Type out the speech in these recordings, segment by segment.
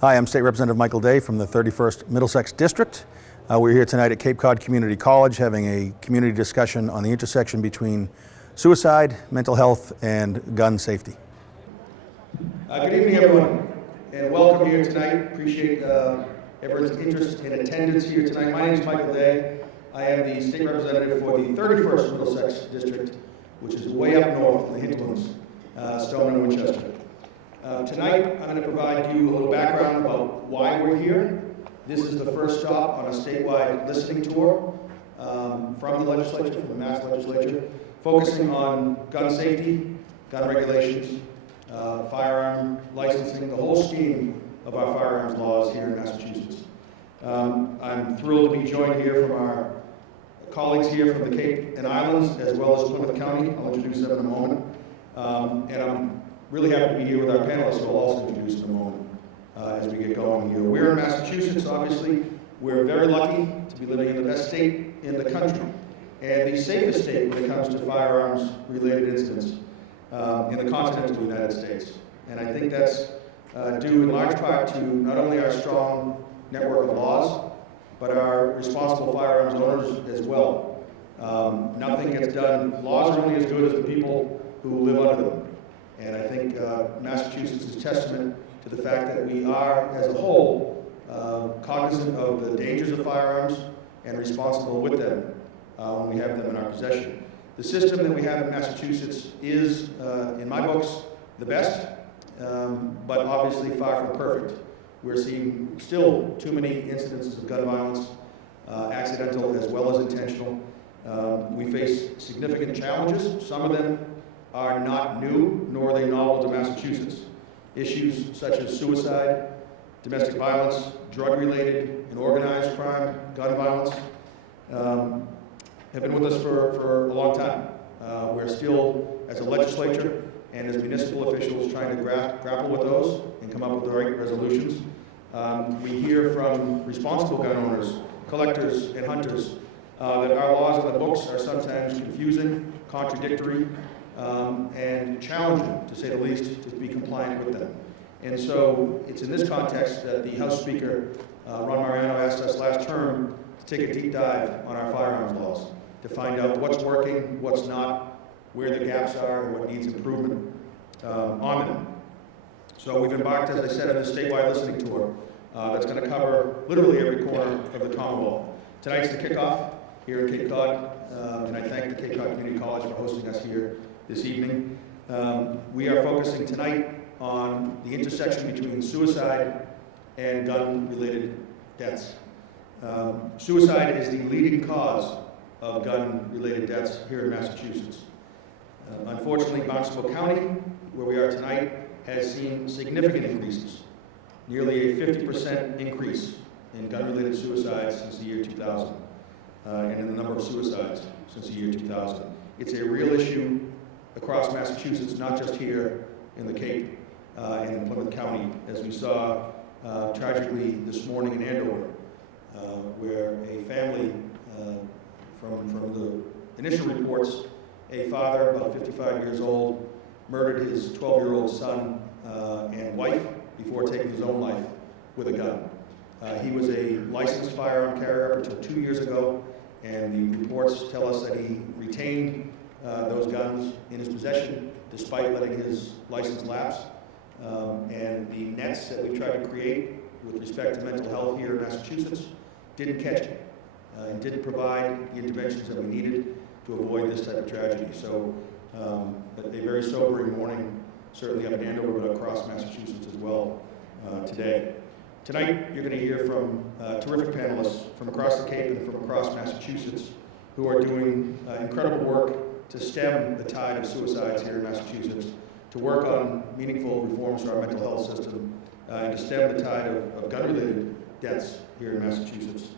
Hi, I'm State Representative Michael Day from the 31st Middlesex District. We're here tonight at Cape Cod Community College having a community discussion on the intersection between suicide, mental health, and gun safety. Good evening, everyone, and welcome here tonight. Appreciate everyone's interest and attendance here tonight. My name is Michael Day. I am the State Representative for the 31st Middlesex District, which is way up north in the hinterlands, Stone and Winchester. Tonight, I'm going to provide you a little background about why we're here. This is the first stop on a statewide listening tour from the legislature, from the Mass legislature, focusing on gun safety, gun regulations, firearm licensing, the whole scheme of our firearms laws here in Massachusetts. I'm thrilled to be joined here from our colleagues here from the Cape and Islands, as well as Plymouth County. I'll introduce them in a moment. And I'm really happy to be here with our panelists, who I'll also introduce in a moment as we get going here. We're in Massachusetts, obviously. We're very lucky to be living in the best state in the country and the safest state when it comes to firearms-related incidents in the continental United States. And I think that's due in large part to not only our strong network of laws, but our responsible firearms owners as well. Nothing gets done. Laws are only as good as the people who live under them. And I think Massachusetts is testament to the fact that we are, as a whole, cognizant of the dangers of firearms and responsible with them when we have them in our possession. The system that we have in Massachusetts is, in my books, the best, but obviously far from perfect. We're seeing still too many incidences of gun violence, accidental as well as intentional. We face significant challenges. Some of them are not new, nor are they novel to Massachusetts. Issues such as suicide, domestic violence, drug-related and organized crime, gun violence, have been with us for a long time. We're still, as a legislature and as municipal officials, trying to grapple with those and come up with the right resolutions. We hear from responsible gun owners, collectors, and hunters that our laws on the books are sometimes confusing, contradictory, and challenging, to say the least, to be compliant with them. And so it's in this context that the House Speaker, Ron Mariano, asked us last term to take a deep dive on our firearms laws, to find out what's working, what's not, where the gaps are, and what needs improvement on them. So we've embarked, as I said, on this statewide listening tour that's going to cover literally every corner of the Commonwealth. Tonight's the kickoff here in Cape Cod, and I thank the Cape Cod Community College for hosting us here this evening. We are focusing tonight on the intersection between suicide and gun-related deaths. Suicide is the leading cause of gun-related deaths here in Massachusetts. Unfortunately, Barnstable County, where we are tonight, has seen significant increases, nearly a 50% increase in gun-related suicides since the year 2000, and in the number of suicides since the year 2000. It's a real issue across Massachusetts, not just here in the Cape and in Plymouth County, as we saw tragically this morning in Andover, where a family, from the initial reports, a father, about 55 years old, murdered his 12-year-old son and wife before taking his own life with a gun. He was a licensed firearm carrier up until 2 years ago, and the reports tell us that he retained those guns in his possession despite letting his license lapse. And the nets that we tried to create with respect to mental health here in Massachusetts didn't catch it and didn't provide the interventions that we needed to avoid this type of tragedy. So a very sobering morning, certainly up in Andover, but across Massachusetts as well today. Tonight, you're going to hear from terrific panelists from across the Cape and from across Massachusetts who are doing incredible work to stem the tide of suicides here in Massachusetts, to work on meaningful reforms to our mental health system, and to stem the tide of gun-related deaths here in Massachusetts.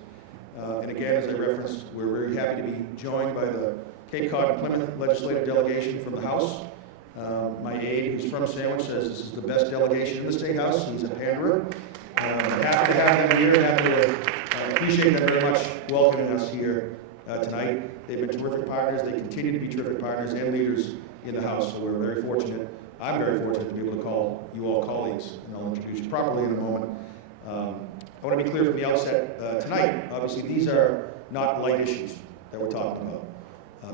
And again, as I referenced, we're very happy to be joined by the Cape Cod and Plymouth legislative delegation from the House. My aide, who's from Sandwich, says this is the best delegation in the State House. He's a panderer. Happy to have them here, happy to appreciate them very much welcoming us here tonight. They've been terrific partners. They continue to be terrific partners and leaders in the House, so we're very fortunate I'm very fortunate to be able to call you all colleagues, and I'll introduce you properly in a moment. I want to be clear from the outset, tonight, obviously, these are not light issues that we're talking about.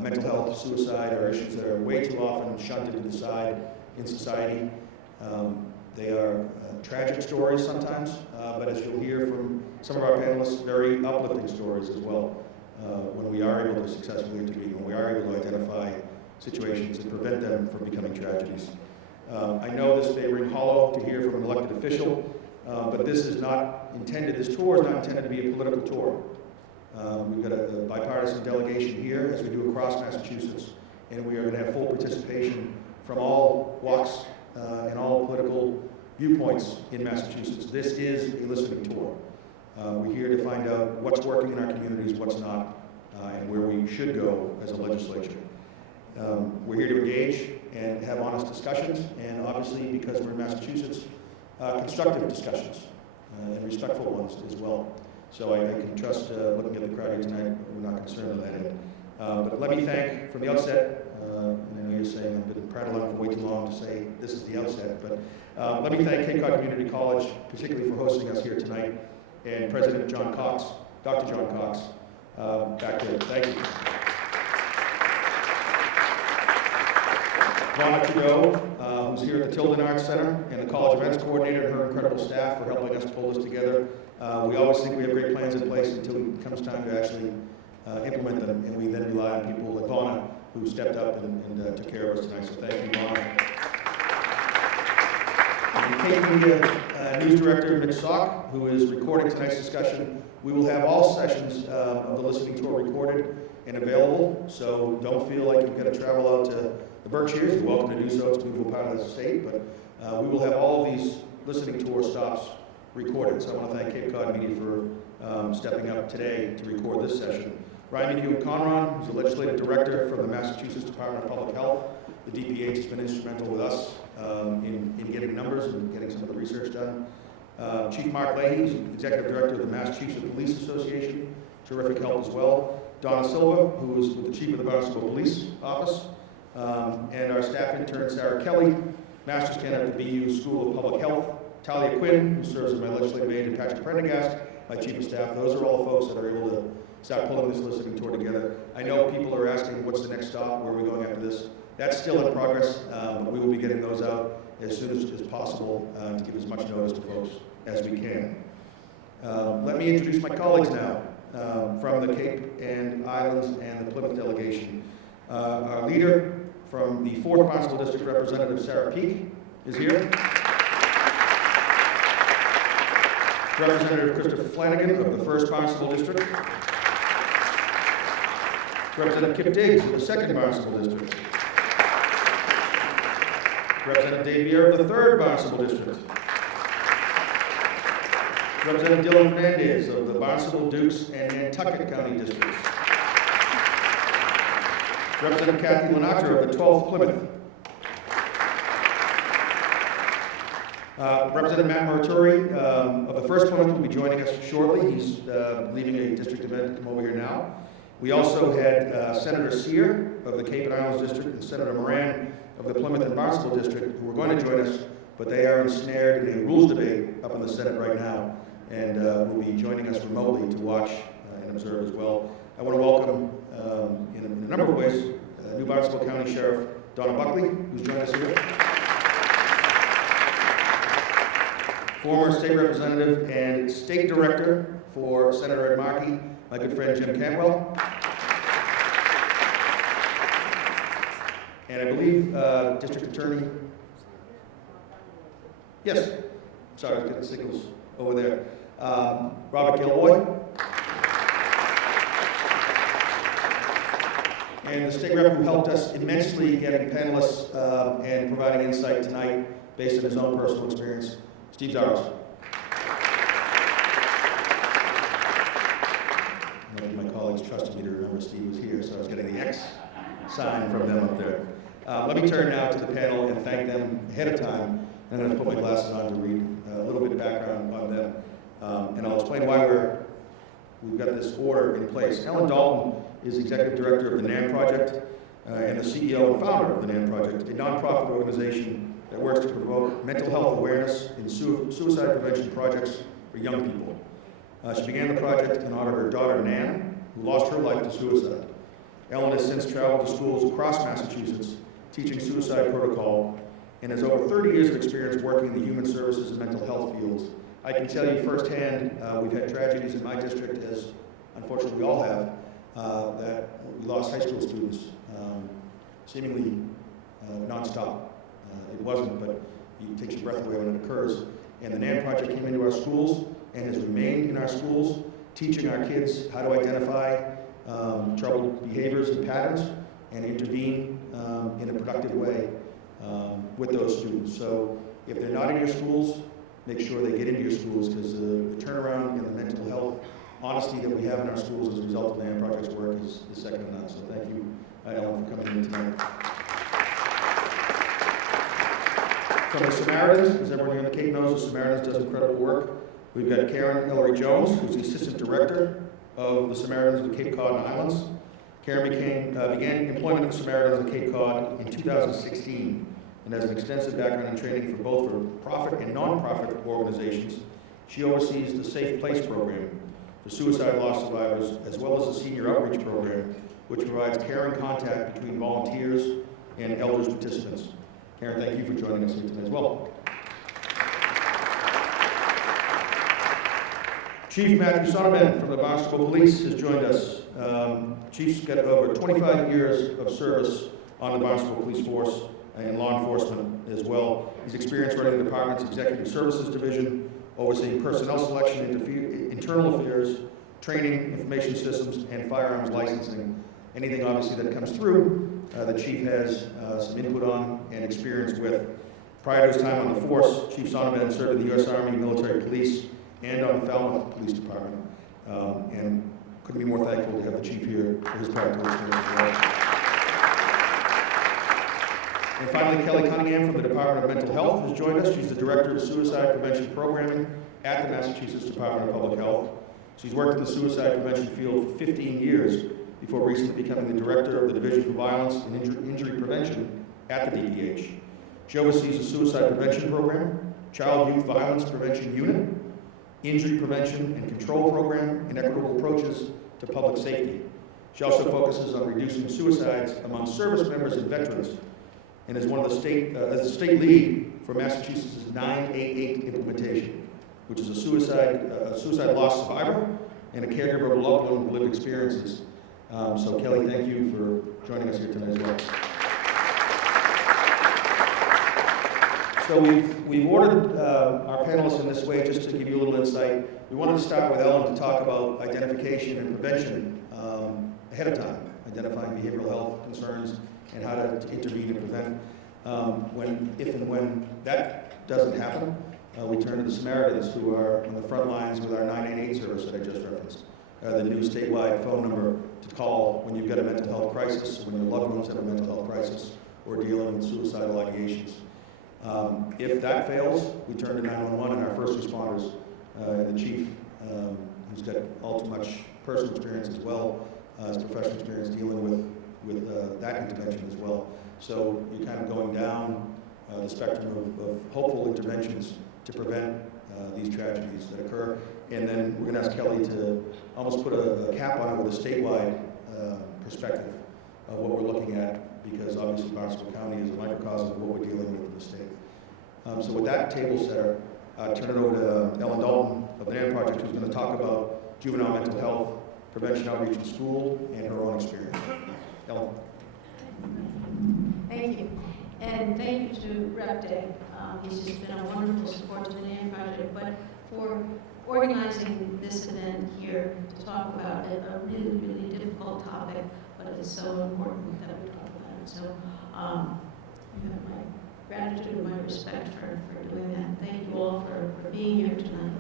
Mental health, suicide are issues that are way too often shunted to the side in society. They are tragic stories sometimes, but as you'll hear from some of our panelists, very uplifting stories as well, when we are able to successfully intervene, when we are able to identify situations and prevent them from becoming tragedies. I know this may ring hollow to hear from an elected official, but this is not intended, this tour is not intended to be a political tour. We've got a bipartisan delegation here, as we do across Massachusetts, and we are going to have full participation from all walks and all political viewpoints in Massachusetts. This is a listening tour. We're here to find out what's working in our communities, what's not, and where we should go as a legislature. We're here to engage and have honest discussions, and obviously, because we're in Massachusetts, constructive discussions and respectful ones as well. So I can trust, looking at the crowd here tonight, we're not concerned on that end. But let me thank, from the outset, and I know you're saying I've been prattling on for way too long to say this is the outset, but let me thank Cape Cod Community College, particularly for hosting us here tonight, and President John Cox, Dr. John Cox, back there. Thank you. Donna Trudeau, who's here at the Tilden Arts Center, and the College Events Coordinator and her incredible staff for helping us pull this together. We always think we have great plans in place until it comes time to actually implement them, and we then rely on people like Vonna, who stepped up and took care of us tonight, so thank you, Vonna. And Cape Media News Director Mitch Sock, who is recording tonight's discussion. We will have all sessions of the listening tour recorded and available, so don't feel like you've got to travel out to the Berkshires. You're welcome to do so. It's a beautiful part of the state, but we will have all of these listening tour stops recorded. So I want to thank Cape Cod Media for stepping up today to record this session. Ryan McEwen-Conron, who's the Legislative Director from the Massachusetts Department of Public Health. The DPH has been instrumental with us in getting numbers and getting some of the research done. Chief Mark Leahy, who's Executive Director of the Massachusetts Police Association. Terrific help as well. Donna Silva, who is with the Chief of the Barnstable Police Office. And our staff intern, Sarah Kelly, Master's Candidate at the BU School of Public Health. Talia Quinn, who serves as my legislative aide, and Patrick Prendergast, my chief of staff. Those are all the folks that are able to start pulling this listening tour together. I know people are asking, what's the next stop? Where are we going after this? That's still in progress, but we will be getting those out as soon as possible to give as much notice to folks as we can. Let me introduce my colleagues now from the Cape and Islands and the Plymouth delegation. Our leader from the 4th Barnstable District, Representative Sarah Peak, is here. Representative Christopher Flanagan of the 1st Barnstable District. Representative Kip Diggs of the 2nd Barnstable District. Representative Dave Viera of the 3rd Barnstable District. Representative Dylan Fernandez of the Barnstable, Dukes, and Nantucket County Districts. Representative Kathy Lenatra of the 12th Plymouth. Representative Matt Morituri of the 1st Plymouth will be joining us shortly. He's leaving a district event to come over here now. We also had Senator Sear of the Cape and Islands District and Senator Moran of the Plymouth and Barnstable District, who are going to join us, but they are ensnared in a rules debate up in the Senate right now, and will be joining us remotely to watch and observe as well. I want to welcome, in a number of ways, New Barnstable County Sheriff Donna Buckley, who's joined us here. Former state representative and state director for Senator Ed Markey, my good friend Jim Cantwell. And I believe District Attorney, yes, sorry, I was getting signals over there. Robert Gilroy. And the state rep who helped us immensely getting panelists and providing insight tonight based on his own personal experience, Steve Zaros. My colleagues trusted me to remember Steve was here, so I was getting the X sign from them up there. Let me turn now to the panel and thank them ahead of time. I'm going to put my glasses on to read a little bit of background on them. And I'll explain why we've got this order in place. Ellen Dalton is Executive Director of the NAM Project and the CEO and founder of the NAM Project, a nonprofit organization that works to promote mental health awareness in suicide prevention projects for young people. She began the project in honor of her daughter, Nan, who lost her life to suicide. Ellen has since traveled to schools across Massachusetts, teaching suicide protocol, and has over 30 years of experience working in the human services and mental health fields. I can tell you firsthand, we've had tragedies in my district, as unfortunately we all have, that we lost high school students, seemingly nonstop. It wasn't, but it takes your breath away when it occurs. And the NAN Project came into our schools and has remained in our schools, teaching our kids how to identify troubled behaviors and patterns and intervene in a productive way with those students. So if they're not in your schools, make sure they get into your schools, because the turnaround in the mental health honesty that we have in our schools as a result of the NAN Project's work is second to none. So thank you, Ellen, for coming in tonight. From the Samaritans, as everyone here in the Cape knows, the Samaritans does incredible work. We've got Karen Hillary Jones, who's the Assistant Director of the Samaritans of the Cape Cod and Islands. Karen began employment of the Samaritans of the Cape Cod in 2016 and has an extensive background in training for both profit and non-profit organizations. She oversees the Safe Place program for suicide loss survivors, as well as the Senior Outreach program, which provides caring contact between volunteers and elders participants. Karen, thank you for joining us here today as well. Chief Matthew Sonneman from the Barnstable Police has joined us. Chief's got over 25 years of service on the Barnstable Police Force and law enforcement as well. He's experienced running the department's Executive Services Division, overseeing personnel selection, internal affairs, training, information systems, and firearms licensing. Anything obviously that comes through, the Chief has some input on and experience with. Prior to his time on the force, Chief Sonneman served in the U.S. Army Military Police and on the Falmouth Police Department, and couldn't be more thankful to have the Chief here for his practical experience as well. And finally, Kelly Cunningham from the Department of Mental Health has joined us. She's the Director of Suicide Prevention Programming at the Massachusetts Department of Public Health. She's worked in the suicide prevention field for 15 years before recently becoming the Director of the Division for Violence and Injury Prevention at the DPH. She oversees the Suicide Prevention Program, Child Youth Violence Prevention Unit, Injury Prevention and Control Program, and equitable approaches to public safety. She also focuses on reducing suicides among service members and veterans, and is one of the state lead for Massachusetts' 988 implementation, which is a suicide loss survivor and a caregiver of a loved one who lived experiences. So Kelly, thank you for joining us here tonight as well. So we've ordered our panelists in this way just to give you a little insight. We wanted to start with Ellen to talk about identification and prevention ahead of time, identifying behavioral health concerns and how to intervene and prevent. If and when that doesn't happen, we turn to the Samaritans, who are on the front lines with our 988 service that I just referenced. The new statewide phone number to call when you've got a mental health crisis, when your loved ones have a mental health crisis, or dealing with suicidal ideations. If that fails, we turn to 911 and our first responders, and the Chief, who's got all too much personal experience as well as professional experience dealing with that intervention as well. So you're kind of going down the spectrum of hopeful interventions to prevent these tragedies that occur. And then we're going to ask Kelly to almost put a cap on it with a statewide perspective of what we're looking at, because obviously Barnstable County is a microcosm of what we're dealing with in the state. So with that table setter, turn it over to Ellen Dalton of the NAN Project, who's going to talk about juvenile mental health, prevention outreach in school, and her own experience. Ellen. Thank you. And thank you to Rep. Day. He's just been a wonderful support to the NAN Project, but for organizing this event here to talk about a really, really difficult topic, but it's so important that we talk about it. So you have my gratitude and my respect for doing that. Thank you all for being here tonight.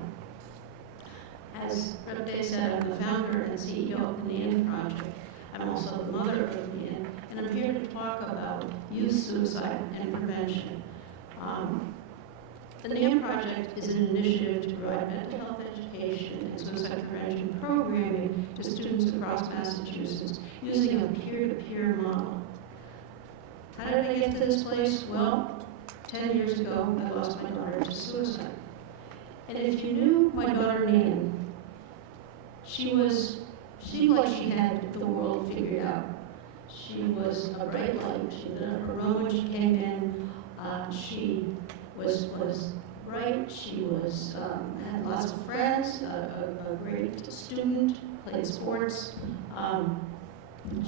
As Rep. Day said, I'm the founder and CEO of the NAN Project. I'm also the mother of the NAN, and I'm here to talk about youth suicide and prevention. The NAN Project is an initiative to provide mental health education and suicide prevention programming to students across Massachusetts using a peer-to-peer model. How did I get to this place? Well, 10 years ago, I lost my daughter to suicide. And if you knew my daughter Nan, she seemed like she had the world figured out. She was a bright light. She lit up her room when she came in. She was bright. She had lots of friends, a great student, played sports.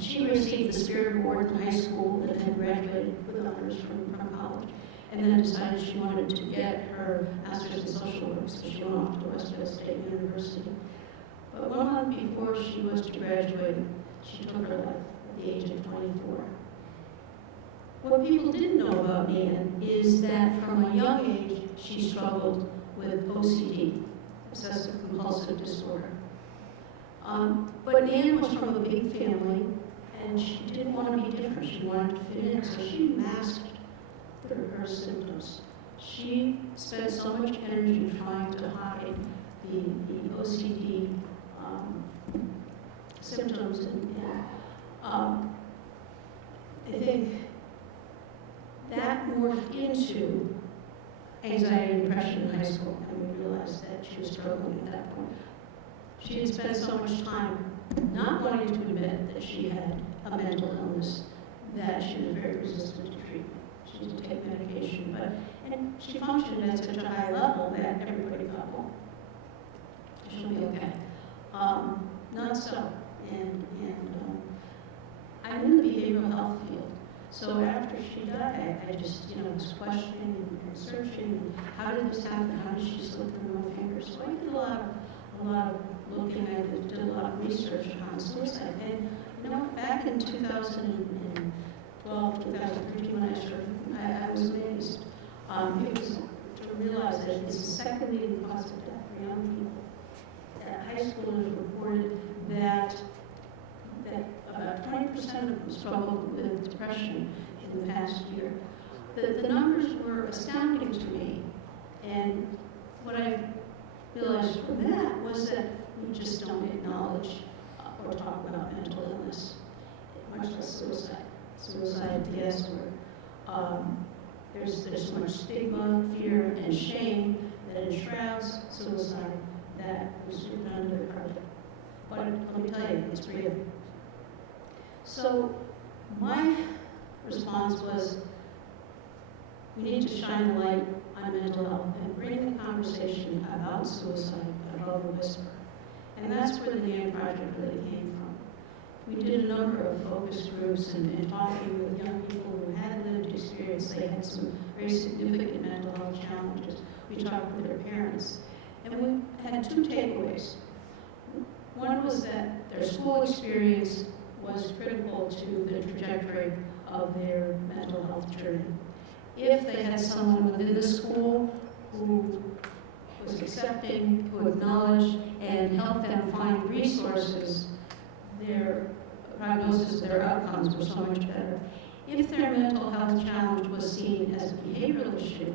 She received the Spirit Award in high school and then graduated with honors from college. And then decided she wanted to get her master's in social work, so she went off to Westville State University. But 1 month before she was to graduate, she took her life at the age of 24. What people didn't know about Nan is that from a young age, she struggled with OCD, obsessive compulsive disorder. But Nan was from a big family, and she didn't want to be different. She wanted to fit in, so she masked her symptoms. She spent so much energy trying to hide the OCD symptoms, and I think that morphed into anxiety and depression in high school, and we realized that she was struggling at that point. She had spent so much time not wanting to admit that she had a mental illness that she was very resistant to treatment. She didn't take medication, and she functioned at such a high level that everybody thought, well, she'll be okay. Not so. And I'm in the behavioral health field. So after she died, I just, was questioning and searching. And how did this happen? How did she slip through my fingers? So I did a lot of looking. I did a lot of research on suicide. And back in 2012, 2013, when I started, I was amazed. It was to realize that it's the second leading cause of death for young people. High schoolers reported that about 20% of them struggled with depression in the past year. The numbers were astounding to me, and what I realized from that was that we just don't acknowledge or talk about mental illness, much less suicide. Suicide, yes, there's so much stigma, fear, and shame that enshrouds suicide that we sweep it under the carpet. But let me tell you, it's real. So my response was, we need to shine a light on mental health and bring the conversation about suicide above the whisper. And that's where the NAN Project really came from. We did a number of focus groups and talking with young people who had lived experience. They had some very significant mental health challenges. We talked with their parents. And we had 2 takeaways. One was that their school experience was critical to the trajectory of their mental health journey. If they had someone within the school who was accepting, who acknowledged, and helped them find resources, their prognosis, their outcomes were so much better. If their mental health challenge was seen as a behavioral issue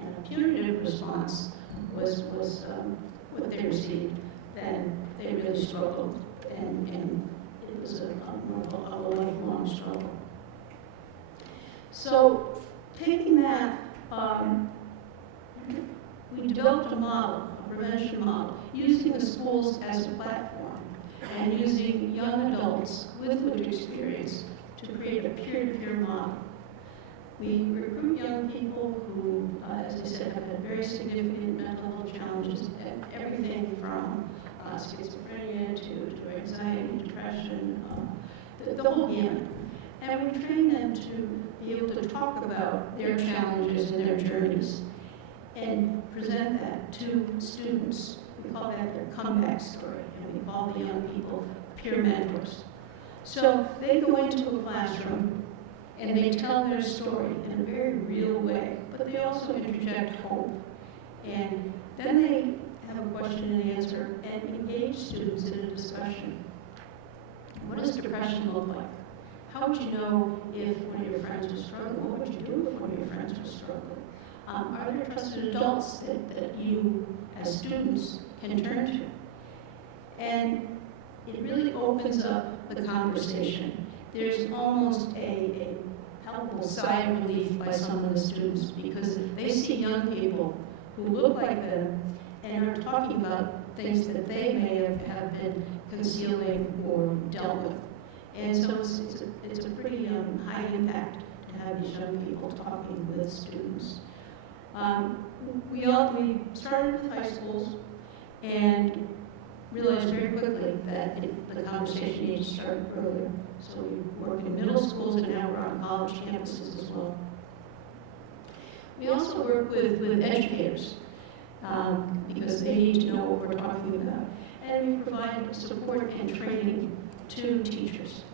and a punitive response was what they received, then they really struggled, and it was a lifelong struggle. So taking that, we developed a model, a prevention model, using the schools as a platform and using young adults with lived experience to create a peer-to-peer model. We recruit young people who, as I said, have had very significant mental health challenges, everything from schizophrenia to anxiety, depression, the whole gamut. And we train them to be able to talk about their challenges and their journeys and present that to students. We call that their comeback story, and we call the young people peer mentors. So they go into a classroom and they tell their story in a very real way, but they also interject hope. And then they have a question and answer and engage students in a discussion. What does depression look like? How would you know if one of your friends was struggling? What would you do if one of your friends was struggling? Are there trusted adults that you, as students, can turn to? And it really opens up the conversation. There's almost a palpable sigh of relief by some of the students, because they see young people who look like them and are talking about things that they may have been concealing or dealt with. And so it's a pretty high impact to have these young people talking with students. We started with high schools and realized very quickly that the conversation needed to start earlier. So we work in middle schools, and now we're on college campuses as well. We also work with educators because they need to know what we're talking about. And we provide support and training to teachers.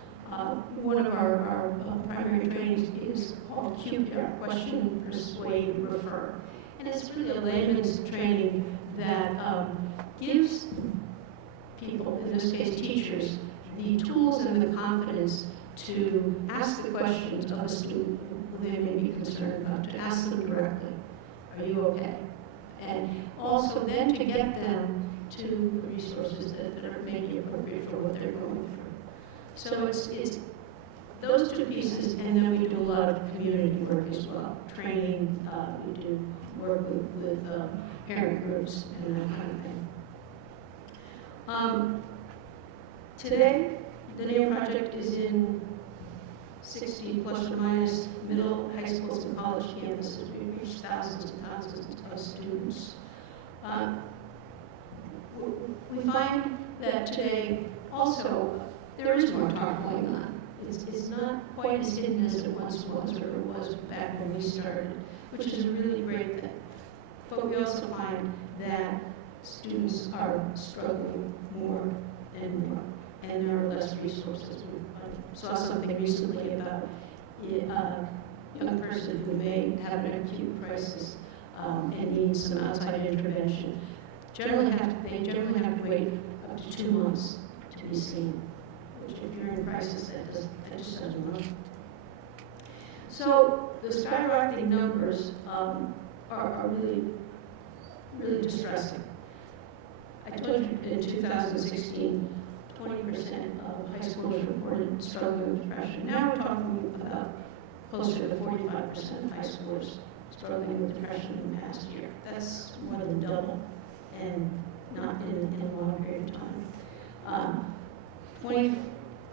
One of our primary trainings is called QPR, Question, Persuade, Refer. And it's really a layman's training that gives people, in this case teachers, the tools and the confidence to ask the questions of a student who they may be concerned about, to ask them directly, are you okay? And also then to get them to the resources that are maybe appropriate for what they're going through. So it's those two pieces, and then we do a lot of community work as well. Training, we do work with parent groups and that kind of thing. Today, the NAME project is in 60 plus or minus middle, high schools, and college campuses. We reach thousands and thousands of students. We find that today also there is more talk going on. It's not quite as hidden as it once was, or it was back when we started, which is a really great thing. But we also find that students are struggling more and more, and there are less resources. We saw something recently about a young person who may have an acute crisis and needs some outside intervention. They generally have to wait up to 2 months to be seen, which if you're in crisis, that just doesn't work. So the skyrocketing numbers are really, really distressing. I told you in 2016, 20% of high schoolers reported struggling with depression. Now we're talking about closer to 45% of high schoolers struggling with depression in the past year. That's more than double, and not in a long period of time.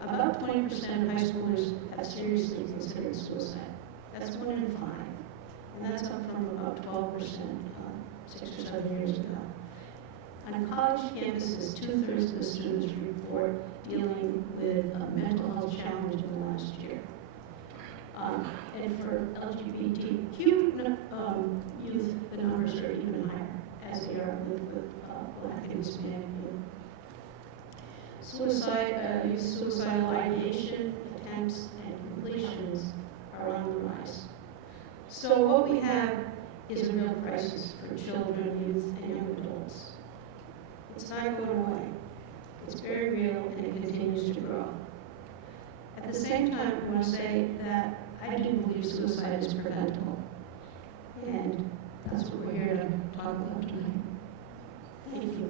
About 20% of high schoolers have seriously considered suicide. That's 1 in 5, and that's up from about 12% 6 or 7 years ago. On college campuses, 2/3 of the students report dealing with mental health challenges in the last year. And for LGBTQ youth, the numbers are even higher, as they are with Black and Hispanic youth. Suicidal ideation, attempts, and completions are on the rise. So what we have is a real crisis for children, youth, and young adults. It's not going away. It's very real, and it continues to grow. At the same time, I want to say that I do believe suicide is preventable. And that's what we're here to talk about tonight. Thank you.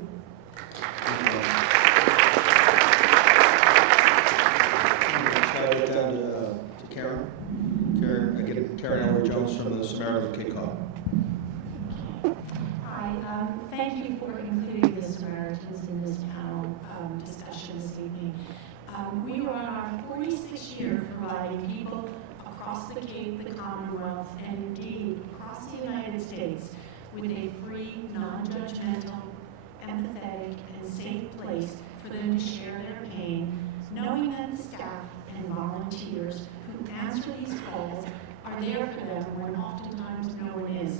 Shall I get down to Karen? Karen Ellery Jones from the Samaritan of Cape Cod. Hi, thank you for including the Samaritans in this panel discussion this evening. We are on our 46th year of providing people across the Cape, the Commonwealth, and indeed across the United States with a free, non-judgmental, empathetic, and safe place for them to share their pain, knowing that the staff and volunteers who answer these calls are there for them when oftentimes no one is.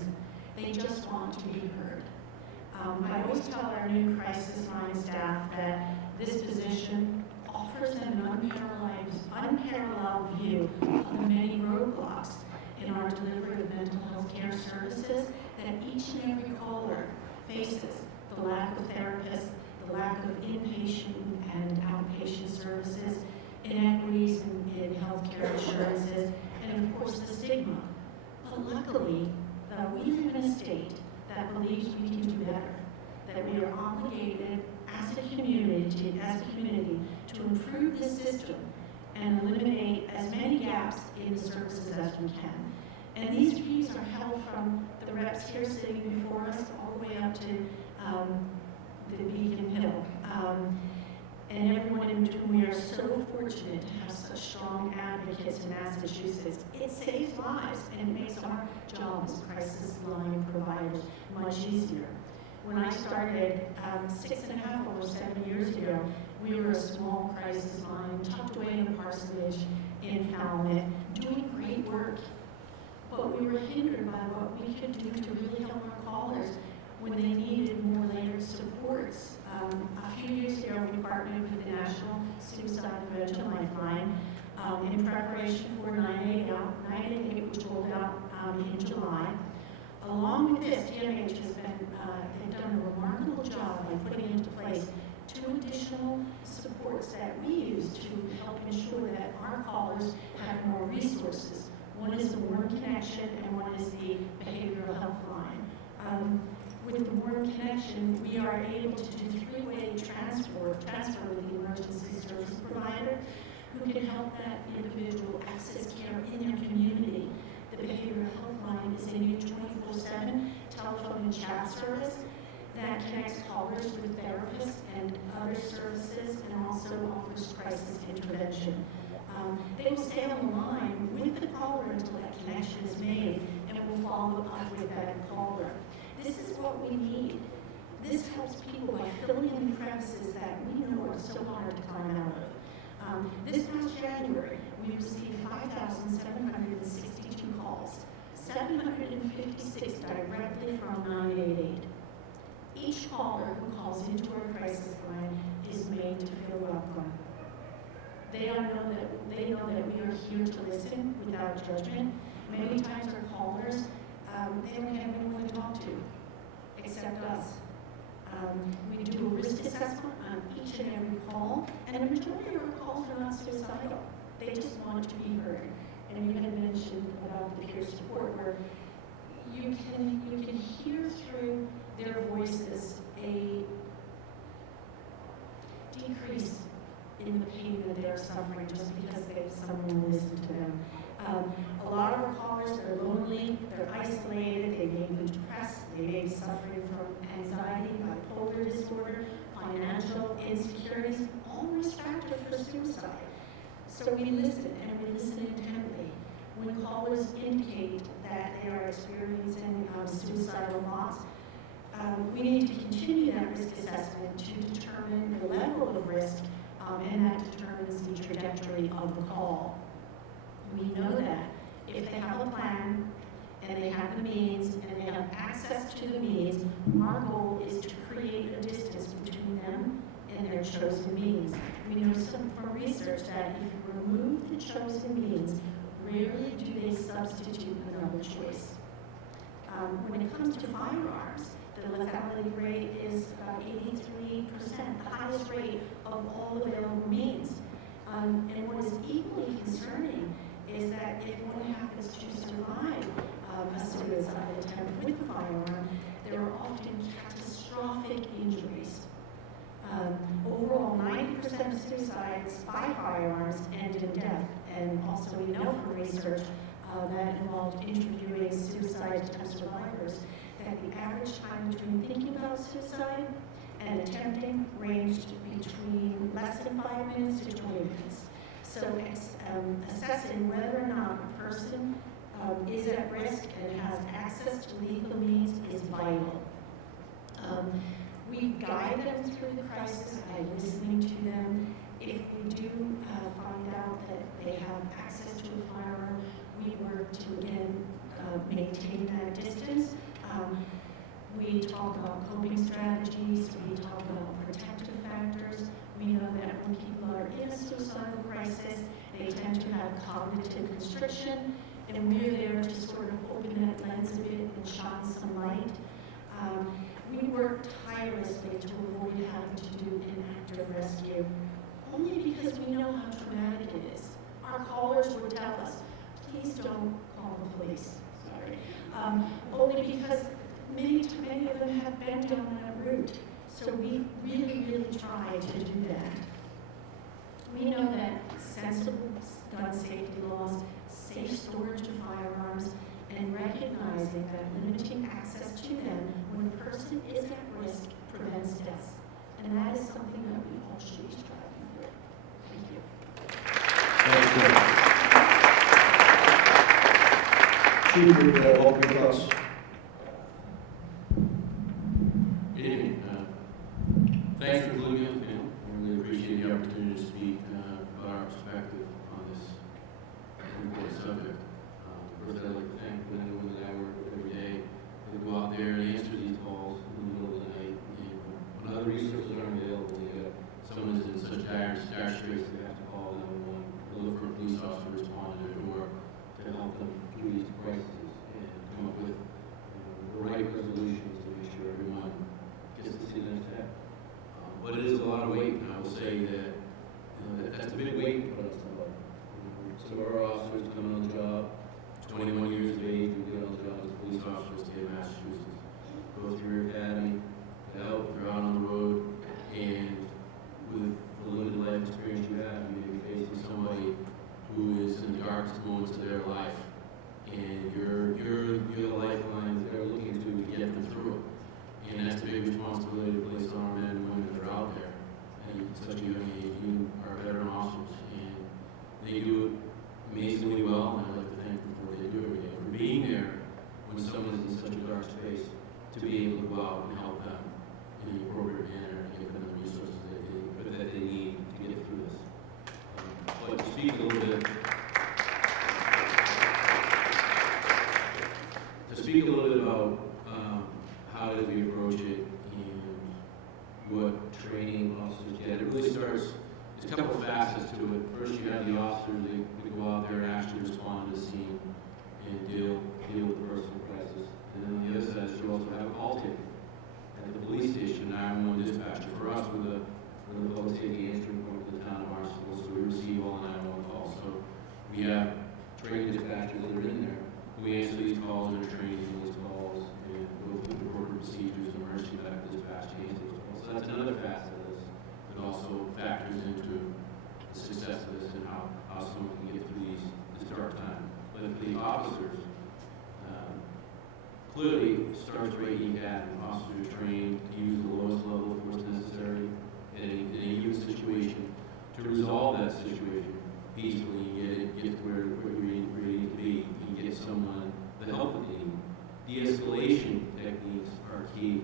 They just want to be heard. I always tell our new crisis line staff that this position offers them an unparalleled view of the many roadblocks in our delivery of mental health care services that each and every caller faces. The lack of therapists, the lack of inpatient and outpatient services, inequities in healthcare insurances, and of course the stigma. But luckily, we live in a state that believes we can do better, that we are obligated as a community to improve the system and eliminate as many gaps in the services as we can. And these views are held from the reps here sitting before us all the way up to the Beacon Hill. And everyone in between. We are so fortunate to have such strong advocates in Massachusetts. It saves lives and it makes our job as crisis line providers much easier. When I started 6.5, almost 7 years ago, we were a small crisis line tucked away in the parsonage in Falmouth, doing great work. But we were hindered by what we could do to really help our callers when they needed more layered supports. A few years ago, we partnered with the National Suicide Prevention Lifeline in preparation for 988, which rolled out in July. Along with this, DMH has done a remarkable job by putting into place 2 additional supports that we use to help ensure that our callers have more resources. One is the Warm Connection and one is the Behavioral Health Line. With the Warm Connection, we are able to do 3-way transfer with the emergency service provider who can help that individual access care in their community. The Behavioral Health Line is a new 24/7 telephone and chat service that connects callers with therapists and other services and also offers crisis intervention. They will stay on the line with the caller until that connection is made and will follow up with that caller. This is what we need. This helps people by filling in the crevices that we know are so hard to climb out of. This past January, we received 5,762 calls, 756 directly from 988. Each caller who calls into our crisis line is made to feel welcome. They know that we are here to listen without judgment. Many times our callers, they don't have anyone to talk to except us. We do a risk assessment on each and every call, and a majority of our calls are not suicidal. They just want to be heard. And you had mentioned about the peer support, where you can hear through their voices a decrease in the pain that they're suffering just because they have someone to listen to them. A lot of our callers are lonely, they're isolated, they may be depressed, they may be suffering from anxiety, bipolar disorder, financial insecurities, all risk factors for suicide. So we listen, and we listen intently. When callers indicate that they are experiencing suicidal thoughts, we need to continue that risk assessment to determine the level of risk, and that determines the trajectory of the call. We know that if they have a plan, and they have the means, and they have access to the means, our goal is to create a distance between them and their chosen means. We know from research that if you remove the chosen means, rarely do they substitute another choice. When it comes to firearms, the lethality rate is about 83%, the highest rate of all available means. And what is equally concerning is that if one happens to survive a suicide attempt with a firearm, there are often catastrophic injuries. Overall, 90% of suicides by firearms end in death, and also we know from research that involved interviewing suicide attempt survivors that the average time between thinking about suicide and attempting ranged between less than 5 minutes to 20 minutes. So assessing whether or not a person is at risk and has access to legal means is vital. We guide them through the crisis by listening to them. If we do find out that they have access to a firearm, we work to, again, maintain that distance. We talk about coping strategies. We talk about protective factors. We know that when people are in a suicidal crisis, they tend to have cognitive constriction, and we're there to sort of open that lens a bit and shine some light. We work tirelessly to avoid having to do inactive rescue, only because we know how traumatic it is. Our callers would tell us, please don't call the police. Sorry. Only because many of them have been down that route. So we really, really try to do that. We know that sensible gun safety laws, safe storage of firearms, and recognizing that limiting access to them when a person is at risk prevents deaths. And that is something that we all should be striving for. Thank you. Chief, your opening thoughts. Good evening. Thanks for including me on the panel. I really appreciate the opportunity to speak about our perspective on this important subject. First, I'd like to thank the men and women that I work with every day that go out there and answer these calls in the middle of the night. And when other resources aren't available, someone is in such dire straits they have to call 911 or look for a police officer to respond to their door to help them through these crises and come up with the right resolutions to make sure everyone gets to see the next step. But it is a lot of weight, and I will say that that's a big weight to put on somebody. Some of our officers come on the job, 21 years of age, we get on the job as police officers here in Massachusetts. Go through your academy, get out, you're out on the road, and with the limited life experience you have, you may be facing somebody who is in the darkest moments of their life, and you're the lifeline that they're looking to get them through it. And that's a big responsibility to place on our men and women that are out there. And at such a young age, you are veteran officers, and they do it amazingly well, and I'd like to thank them for what they do every day, for being there when someone is in such a dark space, to be able to go out and help them in the appropriate manner and give them the resources that they need to get through this. But to speak a little bit, about how did we approach it and what training officers get. It really starts, there's a couple of facets to it. First, you have the officers that go out there and actually respond to the scene and deal with the personal crisis. And then on the other side, you also have a call taker at the police station, 911 dispatcher. For us, we're the public safety answering point for the town of Barnstable, so we receive all 911 calls. So we have trained dispatchers that are in there. We answer these calls and are trained in these calls and go through the appropriate procedures and emergency medical dispatch to answer those calls. So that's another facet of this that also factors into the success of this and how someone can get through this dark time. But for the officers, clearly starts right in the academy. Officers are trained to use the lowest level of force necessary in a given situation to resolve that situation peacefully and get to where you need to be and get someone the help that they need. De-escalation techniques are key,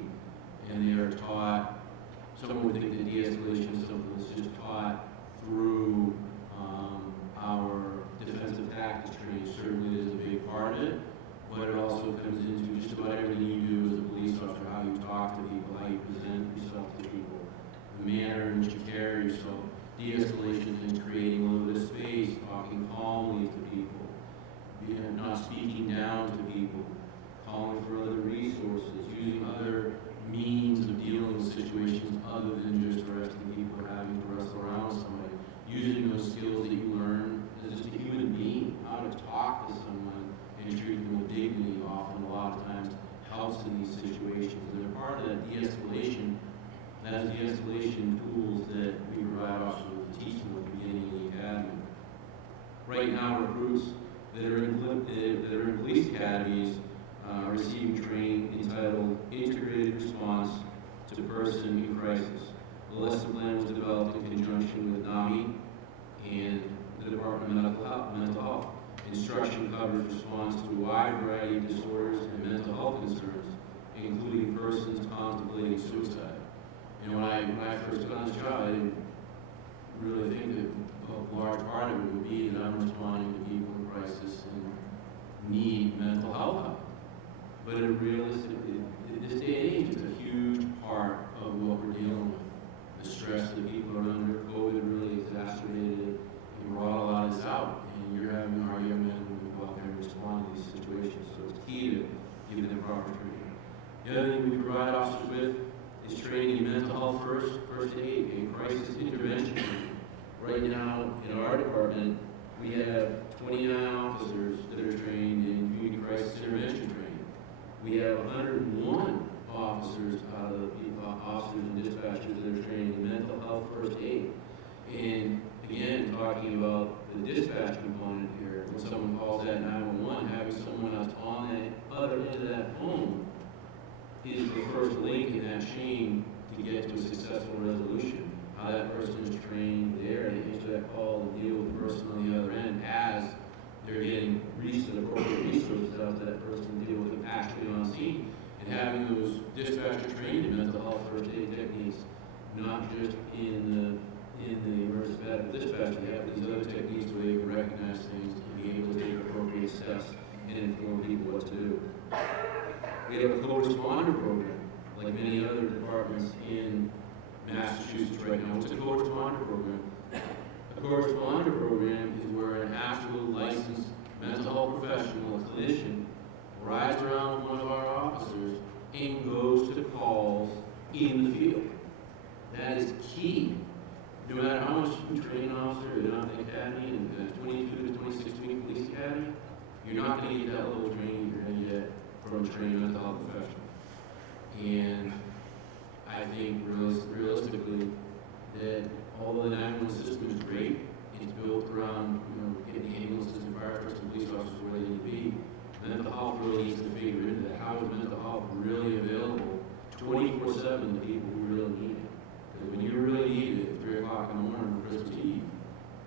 and they are taught. Someone would think that de-escalation is something that's just taught through our defensive tactics training. Certainly is a big part of it, but it also comes into just about everything you do as a police officer, how you talk to people, how you present yourself to people, the manner in which you carry yourself. De-escalation is creating a little bit of space, talking calmly to people, not speaking down to people, calling for other resources, using other means of dealing with situations other than just arresting people or having to wrestle around with somebody. Using those skills that you learn as just a human being, how to talk to someone and treat them with dignity often a lot of times helps in these situations. And they're part of that de-escalation. That is de-escalation tools that we provide officers with to teach them at the beginning of the academy. Right now, recruits that are in police academies are receiving training entitled Integrated Response to Person in Crisis. The lesson plan was developed in conjunction with NAMI and the Department of Mental Health. Instruction covers response to a wide variety of disorders and mental health concerns, including persons contemplating suicide. And when I first got on this job, I didn't really think that a large part of it would be that I'm responding to people in crisis and need mental health help. But in this day and age, it's a huge part of what we're dealing with. The stress that people are under, COVID really exacerbated it and brought a lot of this out. And you're having our young men and women go out there and respond to these situations. So it's key to giving them proper training. The other thing we provide officers with is training in mental health first aid, and crisis intervention. Right now, in our department, we have 29 officers that are trained in community crisis intervention training. We have 101 officers out of the officers and dispatchers that are trained in mental health first aid. And again, talking talking about the dispatch component here. When someone calls that 911, having someone else on the other end of that phone is the first link in that chain to get to a successful resolution. How that person is trained there to answer that call and deal with the person on the other end as they're getting appropriate resources out to that person to deal with them actually on scene. And having those dispatchers trained in mental health first aid techniques, not just in the emergency medical dispatch, we have these other techniques where they can recognize things and be able to take appropriate steps and inform people what to do. We have a co-responder program, like many other departments in Massachusetts right now. What's a co-responder program? A co-responder program is where an actual licensed mental health professional, a clinician, rides around with one of our officers and goes to calls in the field. That is key. No matter how much you train an officer at the academy, in the 22 to 26 week police academy, you're not going to get that level of training you're going to get from a trained mental health professional. And I think realistically that although the 911 system is great, it's built around getting ambulances and fire trucks and police officers where they need to be. Mental health really needs to figure into that. How is mental health really available 24/7 to people who really need it? Because when you really need it at 3 o'clock in the morning on Christmas Eve,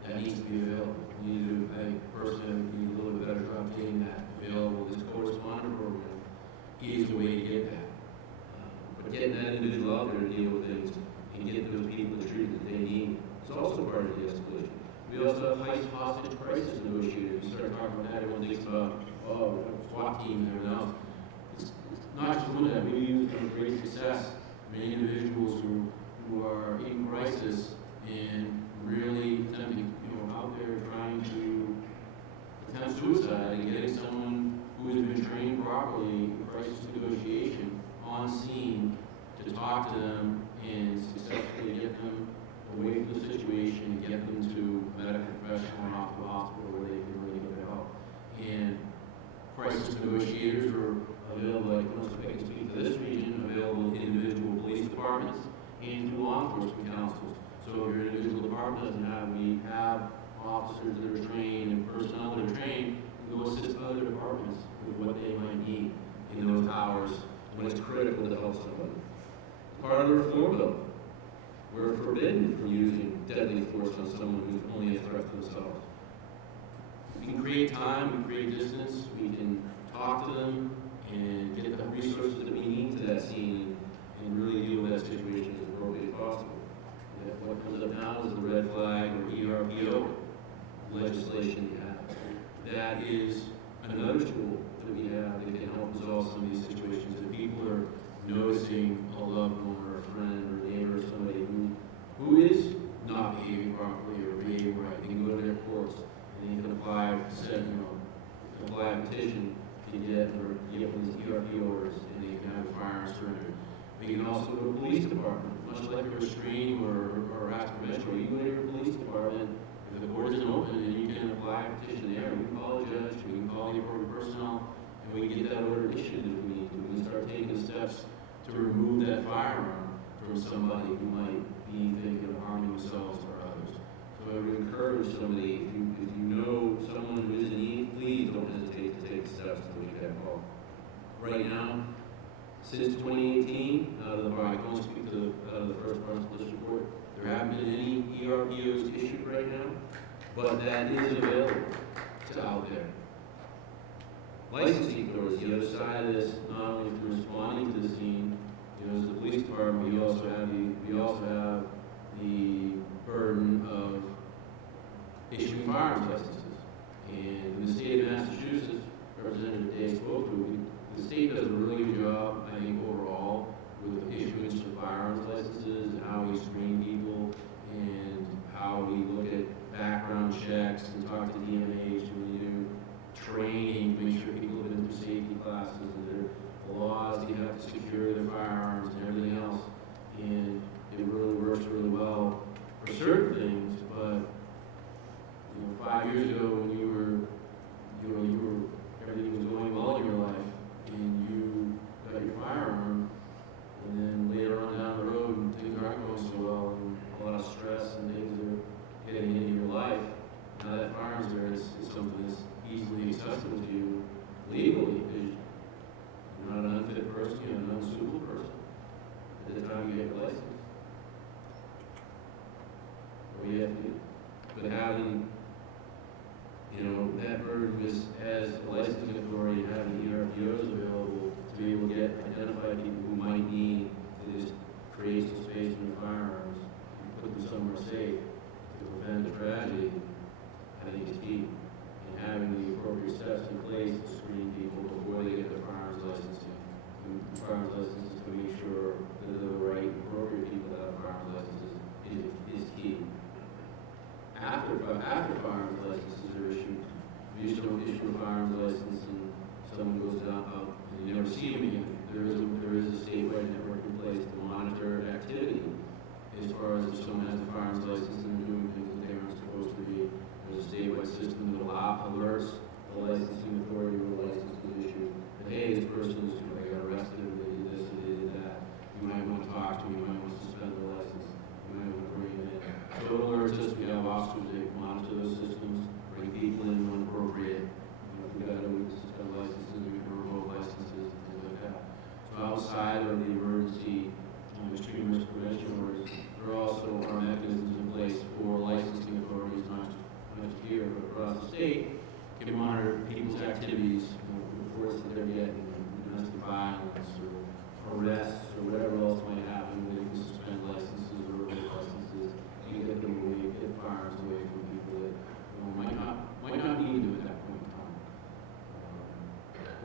that needs to be available. You need to, I think, personally, need a little bit better job getting that available. This co-responder program is the way to get that. But getting that individual out there to deal with things and getting those people the treatment that they need is also part of the escalation. We also have hostage crisis negotiators. You start talking about that, everyone thinks about, SWAT team and everything else. It's not just one of that. We use it with great success. Many individuals who are in crisis and really attempting, out there trying to attempt suicide and getting someone who has been trained properly in crisis negotiation on scene to talk to them and successfully get them away from the situation and get them to a medical professional and off to the hospital where they can really get their help. And crisis negotiators are available, like I can speak to this region, available in individual police departments and to law enforcement councils. So if your individual department doesn't have, we have officers that are trained and personnel that are trained to go assist other departments with what they might need in those hours when it's critical to help somebody. Part of the reform bill, we're forbidden from using deadly force on someone who's only a threat to themselves. We can create time, we can create distance, we can talk to them and get the resources that we need to that scene and really deal with that situation as appropriately as possible. What comes up now is the red flag or ERPO legislation we have. That is another tool that we have that can help resolve some of these situations. If people are noticing a loved one or a friend or a neighbor or somebody who is not behaving properly or behaving right, they can go to their courts and they can apply a petition to get these ERP orders and they can have a firearm surrendered. They can also go to the police department, much like a restraining or harass prevention. You go to your police department, if the court isn't open, then you can apply a petition there. We can call a judge, we can call the appropriate personnel, and we can get that order issued if we need to. We can start taking steps to remove that firearm from somebody who might be thinking of harming themselves or others. So I would encourage somebody, if you know someone who is in need, please don't hesitate to take steps to make that call. Right now, since 2018, I can only speak to the first Barnstable District Court, there haven't been any ERPOs issued right now, but that is available to out there. Licensing authorities, the other side of this, not only for responding to the scene, as the police department, we also have the burden of issuing firearms licenses. And in the state of Massachusetts, Representative Day spoke to, the state does a really good job, I think, overall, with the issuance of firearms licenses and how we screen people and how we look at background checks and talk to DMAs when we do training to make sure people have been through safety classes and there are laws that you have to secure their firearms and everything else. And we're we have to, but having, that burden is, as a licensing authority, having ERPOs available to be able to identify people who might need to just create some space in their firearms, and put them somewhere safe to prevent a tragedy, I think is key. And having the appropriate steps in place to screen people before they get their firearms licensing. And firearms licenses to make sure that they're the right, appropriate people that have firearms licenses is key. After firearms licenses are issued, if you just don't issue a firearms license and someone goes out and you never see them again, there is a statewide network in place to monitor activity as far as if someone has a firearms license and they're doing things that they aren't supposed to be. There's a statewide system that alerts the licensing authority or the license is issued that, hey, this person is, they got arrested, or they did this, or they did that. You might want to talk to them, you might want to suspend the license, you might want to bring it in. So it alerts us, we have officers that monitor those systems, bring people in when appropriate. If we got to suspend licenses, we can revoke licenses, and things like that. So outside of the emergency extreme risk prevention orders, there also are mechanisms in place for licensing authorities, not just here, but across the state, can monitor people's activities, reports that they're getting, domestic violence, or arrests, or whatever else might happen. They can suspend licenses or revoke licenses, and get them away, get firearms away from people that might not need them at that point in time.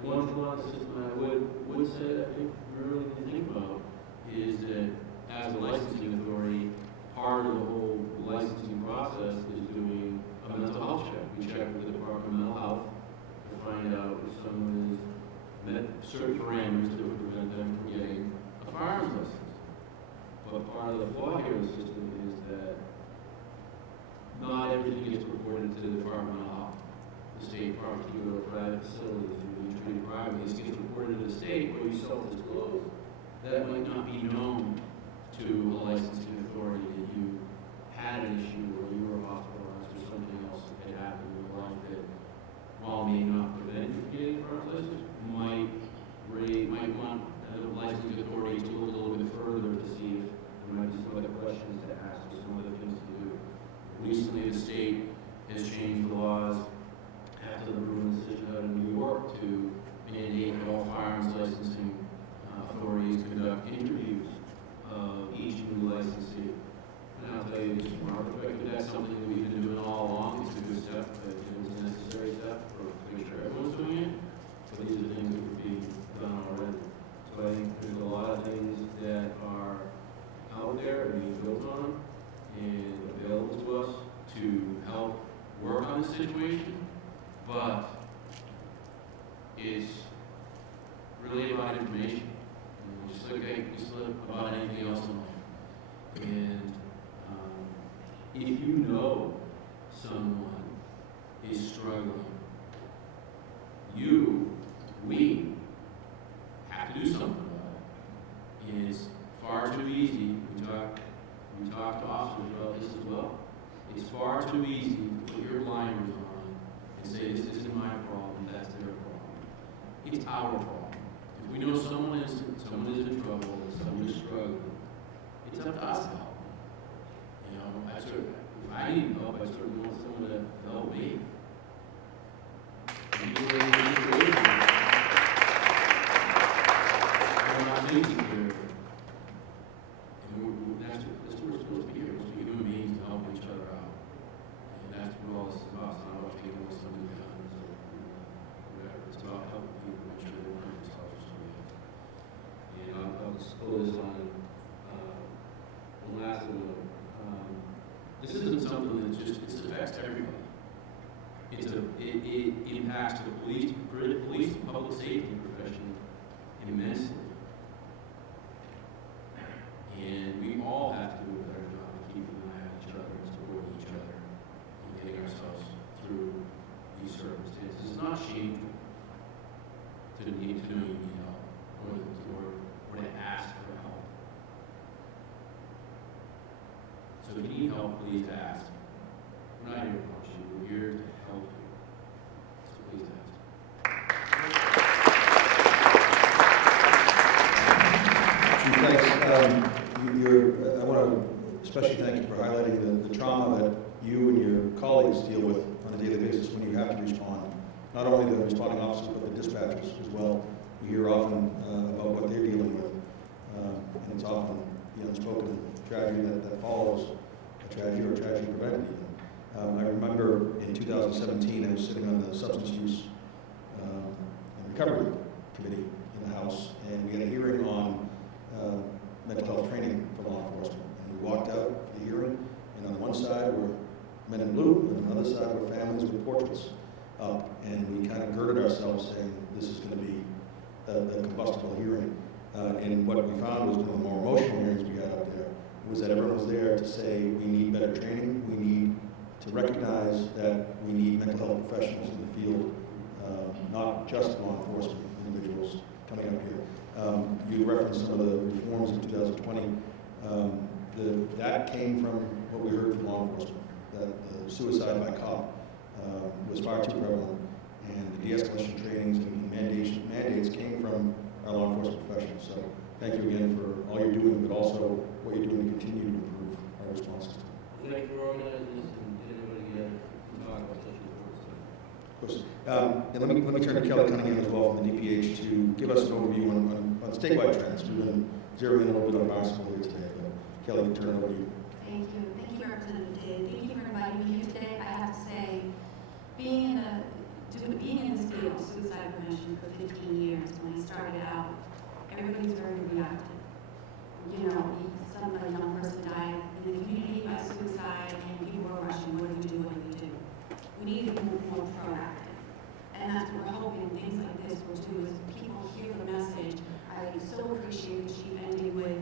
One system I would say I think we really need to think about is that as a licensing authority, part of the whole licensing process is doing a mental health check. We check with the Department of Mental Health to find out if someone has met certain parameters that would prevent them from getting a firearms license. But part of the flaw here in the system is that not everything gets reported to the Department of Mental Health. The state, particular private facilities, or being treated privately, this gets reported to the state where you self-disclose. That might not be known to a licensing authority that you had an issue or you were hospitalized or something else that had happened in your life that, while may not prevent you from getting a firearms license, might want the licensing authority to look a little bit further to see if there might be some other questions to ask or some other things to do. Recently, the state has changed the laws after the Bruin decision out in New York to mandate that all firearms licensing authorities conduct interviews of each new licensee. And I'll tell you, just from our perspective, that's something that we've been doing all along. It's a good step, but it was a necessary step to make sure everyone's doing it. But these are things that would be done already. So I think there's a lot of things that are out there and being built on and available to us to help work on the situation, but it's really about information. Just like about anything else in life. And if you know someone is struggling, we have to do something about it. And it's far too easy. We talk to officers about this as well. It's far too easy to put your blinders on and say, this isn't my problem, that's their problem. It's our problem. If we know someone is in trouble, or someone is struggling, it's up to us to help them. If I need help, I certainly want someone to help me. We're not making here. And that's what we're supposed to be here. We're supposed to be human beings to help each other out. And that's what all this is about. It's not about taking away somebody's guns or whatever. It's about helping people make sure they learn themselves. And I'll just close on the last one. This isn't something that just affects everybody. It impacts the police and public safety profession immensely. And we all have to do a better job of keeping an eye on each other and supporting each other and getting ourselves through these circumstances. It's not shameful to know you need help or to ask for help. So if you need help, please ask. We're not here to punish you. We're here to help you. So please ask. Chief, thanks. I want to especially thank you for highlighting the trauma that you and your colleagues deal with on a daily basis when you have to respond. Not only the responding officers, but the dispatchers as well. We hear often about what they're dealing with, and it's often the unspoken tragedy that follows a tragedy or a tragedy prevented even. I remember in 2017, I was sitting on the Substance Use and Recovery Committee in the House, and we had a hearing on mental health training for law enforcement. And we walked out for the hearing, and on one side were men in blue, and on the other side were families with portraits up, and we kind of girded ourselves saying, this is going to be a combustible hearing. And what we found was one of the more emotional hearings we had up there was that everyone was there to say we need better training, we need to recognize that we need mental health professionals in the field, not just law enforcement individuals coming up here. You referenced some of the reforms in 2020. That came from what we heard from law enforcement, that the suicide by cop was far too prevalent, and the de-escalation trainings and mandates came from our law enforcement professionals. So thank you again for all you're doing, but also what you're doing to continue to improve our response system. Thank you for organizing this and getting everybody together to talk about such important stuff. Of course. And let me turn to Kelly Cunningham as well from the DPH to give us an overview on statewide trends. We've been zeroing in a little bit on Barnstable here today, but Kelly, turn it over to you. Thank you. Thank you, Representative Dade. Thank you for inviting me here today. I have to say, being in this field of suicide prevention for 15 years, when I started out, everybody's very reactive. You know, a young person died in the community by suicide, and people were rushing, what do we do, what do we do? We need to be more proactive. And that's what we're hoping things like this will do, is people hear the message. I so appreciate the chief ending with,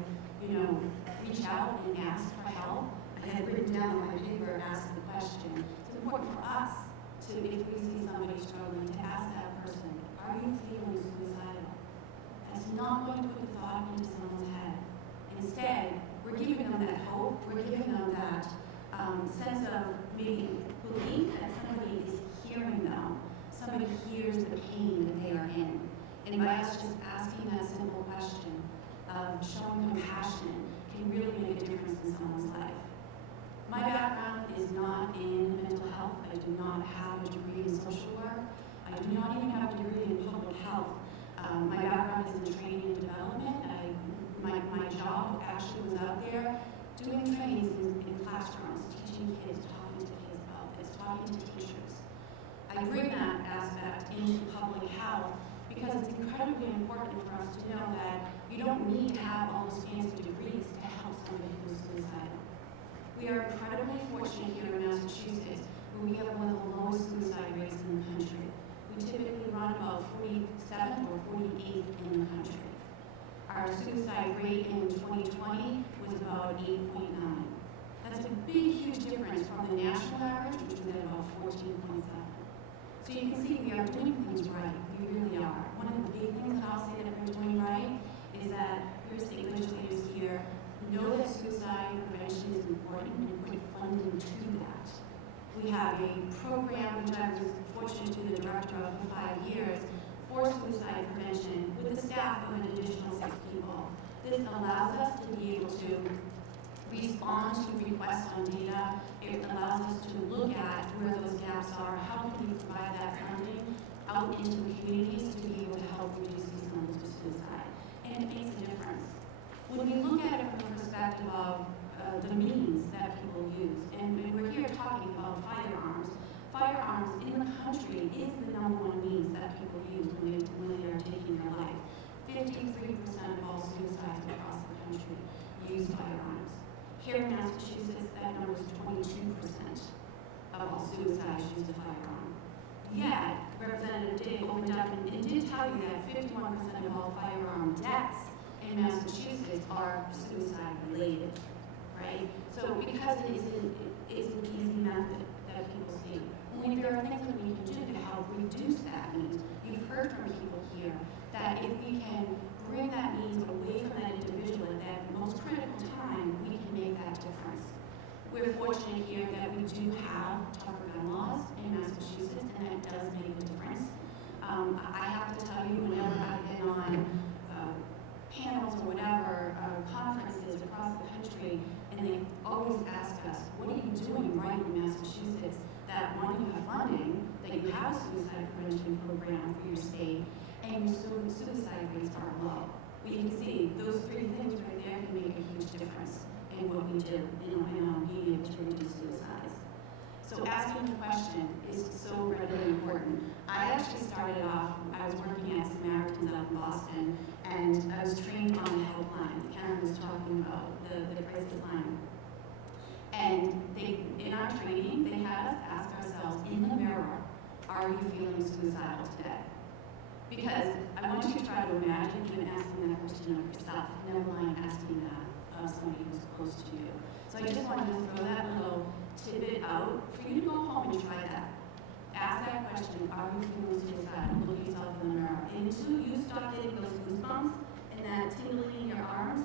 reach out and ask for help. I had written down on my paper, ask the question. It's important for us to, if we see somebody struggling, to ask that person, are you feeling suicidal? That's not going to put the thought into someone's head. Instead, we're giving them that hope, we're giving them that sense of maybe belief that somebody is hearing them, somebody hears the pain that they are in. And by us just asking that simple question of showing compassion can really make a difference in someone's life. My background is not in mental health. I do not have a degree in social work. I do not even have a degree in public health. My background is in training and development. My job actually was out there doing trainings in classrooms, teaching kids, talking to kids about this, talking to teachers. I bring that aspect into public health because it's incredibly important for us to know that you don't need to have all those fancy degrees to help somebody who's suicidal. We are incredibly fortunate here in Massachusetts, where we have one of the lowest suicide rates in the country. We typically run about 47th or 48th in the country. Our suicide rate in 2020 was about 8.9. That's a big, huge difference from the national average, which was at about 14.7. So you can see we are doing things right. We really are. One of the big things that I'll say that we're doing right is that your state legislators here know that suicide prevention is important and put funding to that. We have a program, which I was fortunate to be the director of for 5 years, for suicide prevention with a staff of an additional 6 people. This allows us to be able to respond to requests on data. It allows us to look at where those gaps are, how can we provide that funding out into the communities to be able to help reduce these numbers of suicide. And it makes a difference. When we look at it from the perspective of the means that people use, and we're here talking about firearms. Firearms in the country is the #1 means that people use when they are taking their life. 53% of all suicides across the country use firearms. Here in Massachusetts, that number is 22% of all suicides use a firearm. Yet, Representative Dade opened up and did tell you that 51% of all firearm deaths in Massachusetts are suicide related, right? So because it is an easy method that people see, only there are things that we can do to help reduce that need. You've heard from people here that if we can bring that needs away from that individual at that most critical time, we can make that difference. We're fortunate here that we do have tougher gun laws in Massachusetts, and that does make a difference. I have to tell you, whenever I've been on panels or whatever, conferences across the country, and and they always ask us, what are you doing right in Massachusetts that, one, you have funding, that you have a suicide prevention program for your state, and your suicide rates are low. Well, you can see those three things right there can make a huge difference in what we do, in being able to reduce suicides. So asking the question is so really important. I actually started off, I was working at Samaritans out in Boston, and I was trained on the helpline. Karen was talking about the crisis line. And in our training, they had us ask ourselves in the mirror, are you feeling suicidal today? Because I want you to try to imagine even asking that question of yourself, never mind asking that of somebody who's close to you. So I just wanted to throw that little tidbit out for you to go home and try that. Ask that question, are you feeling suicidal? Look yourself in the mirror. And until you stop getting those goosebumps and that tingling in your arms,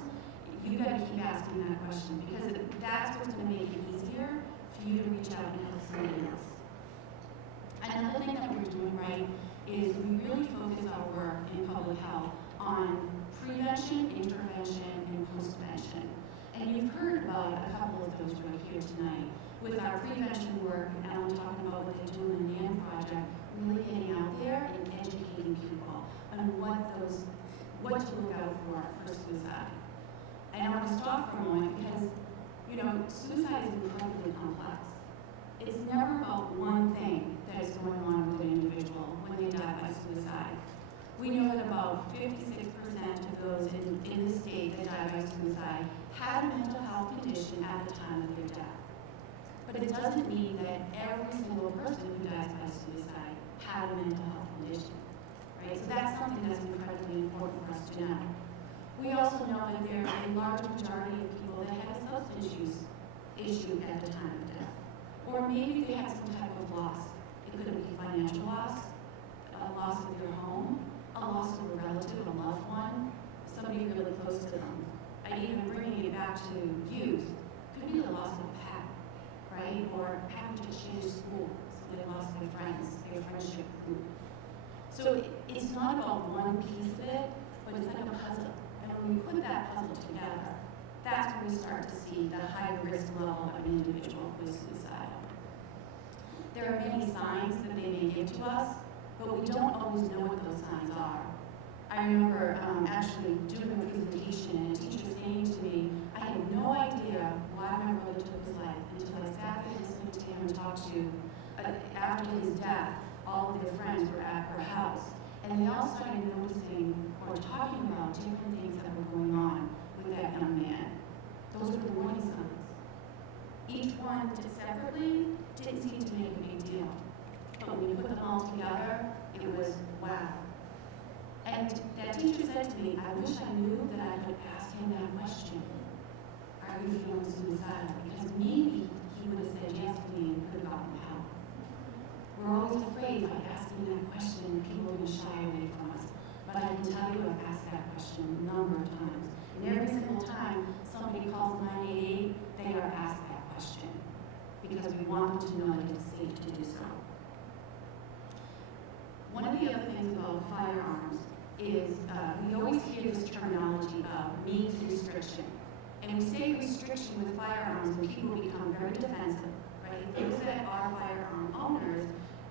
you got to keep asking that question, because that's what's going to make it easier for you to reach out and help somebody else. Another thing that we're doing right is we really focus our work in public health on prevention, intervention, and postvention. And you've heard about a couple of those right here tonight. With our prevention work, and I'm talking about what they're doing in the NAN project, really getting out there and educating people on what to look out for suicide. And I want to stop for a moment because, suicide is incredibly complex. It's never about one thing that is going on with an individual when they die by suicide. We know that about 56% of those in the state that die by suicide had a mental health condition at the time of their death. But it doesn't mean that every single person who dies by suicide had a mental health condition, right? So that's something that's incredibly important for us to know. We also know that there are a large majority of people that had a substance use issue at the time of death. Or maybe they had some type of loss. It could be financial loss, a loss of their home, a loss of a relative, a loved one, somebody really close to them. And even bringing it back to youth, could be the loss of a pet, right? Or having to change school, so they lost their friends, their friendship group. So it's not about one piece of it, but it's like a puzzle. And when we put that puzzle together, that's when we start to see the high risk level of an individual who is suicidal. There are many signs that they may give to us, but we don't always know what those signs are. I remember actually doing a presentation and a teacher saying to me, I had no idea why my brother took his life until I sat there listening to him and talked to, after his death, all of their friends were at her house. And they all started noticing or talking about different things that were going on with that young man. Those were the warning signs. Each one separately didn't seem to make a big deal. But when you put them all together, it was wow. And that teacher said to me, I wish I knew that I could ask him that question. Are you feeling suicidal? Because maybe he would have said yes to me and could have gotten help. We're always afraid by asking that question, people are going to shy away from us. But I can tell you I've asked that question a number of times. And every single time somebody calls 988, they are asked that question. Because we want them to know that it's safe to do so. One of the other things about firearms is we always hear this terminology of means restriction. And we say restriction with firearms and people become very defensive, right? Those that are firearm owners,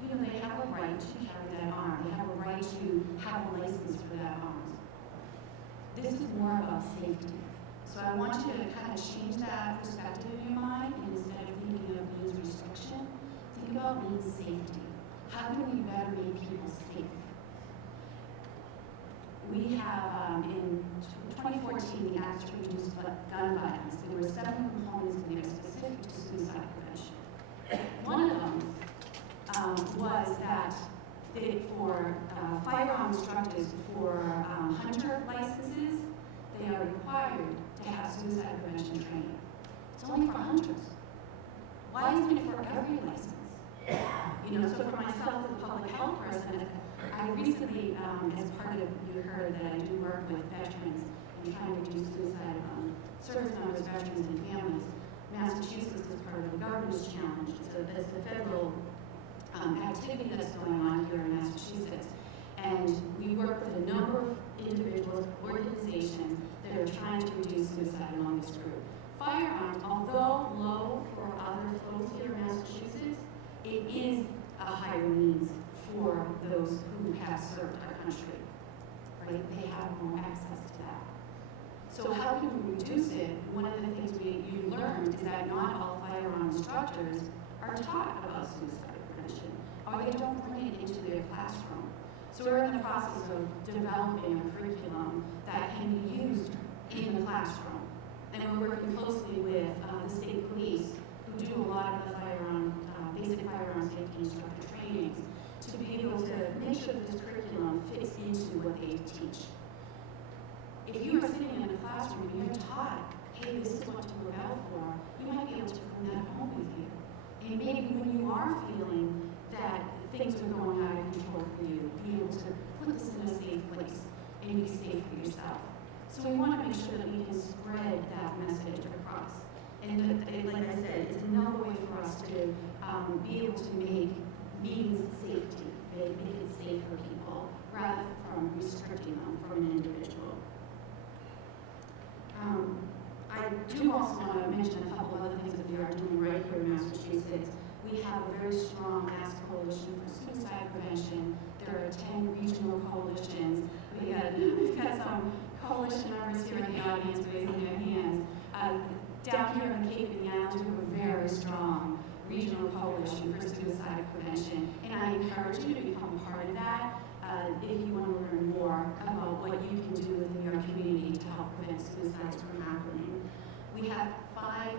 they have a right to carry that arm. They have a right to have a license for that arm. This is more about safety. So I want you to kind of change that perspective in your mind, and instead of thinking of means restriction, think about means safety. How can we better make people safe? We have, in 2014, the Act to Reduce Gun Violence. There were 7 components in there specific to suicide prevention. One of them was that for firearm instructors for hunter licenses, they are required to have suicide prevention training. It's only for hunters. Why isn't it for every license? So for myself as a public health person, I recently, as part of, you heard that I do work with veterans and trying to reduce suicide among service members, veterans, and families. Massachusetts is part of the Governor's Challenge. So there's the federal activity that's going on here in Massachusetts. And we work with a number of individuals, organizations that are trying to reduce suicide among this group. firearms, although low for other folks here in Massachusetts, it is a higher needs for those who have served our country, right? They have more access to that. So how can we reduce it? One of the things you learned is that not all firearm instructors are taught about suicide prevention, or they don't bring it into their classroom. So we're in the process of developing a curriculum that can be used in the classroom. And we're working closely with the state police, who do a lot of the basic firearm safety instructor trainings, to be able to make sure that this curriculum fits into what they teach. If you are sitting in a classroom and you're taught, hey, this is what to look out for, you might be able to bring that home with you. And maybe when you are feeling that things are going out of control for you, be able to put this in a safe place and be safe for yourself. So we want to make sure that we can spread that message across. And like I said, it's another way for us to be able to make means safety, make it safe for people, rather from restricting them from an individual. I do also want to mention a couple other things that we are doing right here in Massachusetts. We have a very strong mass coalition for suicide prevention. There are 10 regional coalitions. We've got some coalition members here in the audience raising their hands. Down here in the Cape and the Islands, we have a very strong regional coalition for suicide prevention. And I encourage you to become part of that if you want to learn more about what you can do within your community to help prevent suicides from happening. We have 5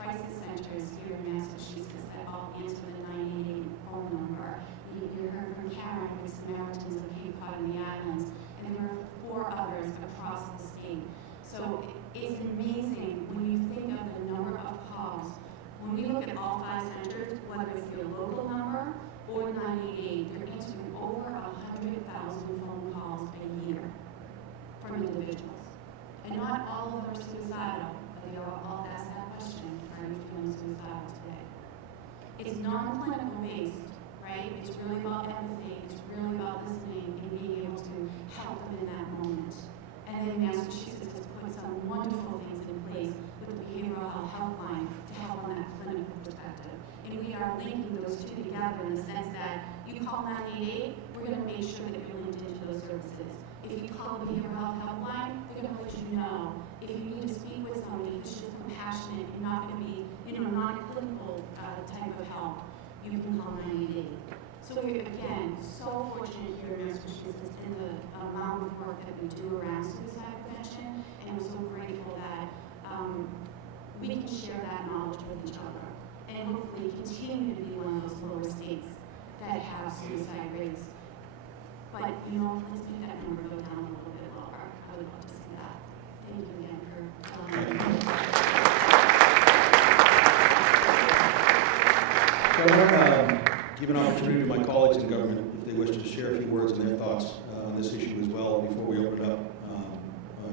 crisis centers here in Massachusetts that all answer the 988 phone number. You heard from Karen with Samaritans of Cape Cod and the Islands, and there are 4 others across the state. So it's amazing when you think of the number of calls. When we look at all 5 centers, whether it's your local number or 988, they're answering over 100,000 phone calls a year from individuals. And not all of them are suicidal, but they all ask that question, are you feeling suicidal today? It's non-clinical based, right? It's really about empathy, it's really about listening and being able to help them in that moment. And then Massachusetts has put some wonderful things in place with the behavioral health helpline to help on that clinical perspective. And we are linking those two together in the sense that you call 988, we're going to make sure that you're linked into those services. If you call the behavioral health helpline, we're going to let you know. If you need to speak with somebody who's just compassionate and not going to be, non-clinical type of help, you can call 988. So we're, again, so fortunate here in Massachusetts in the amount of work that we do around suicide prevention, and I'm so grateful that we can share that knowledge with each other, and hopefully continue to be one of those lower states that have suicide rates. But, let's make that number go down a little bit lower. I would love to see that. Thank you again for allowing me. So I want to give an opportunity to my colleagues in government, if they wish to share a few words and their thoughts on this issue as well, before we open it up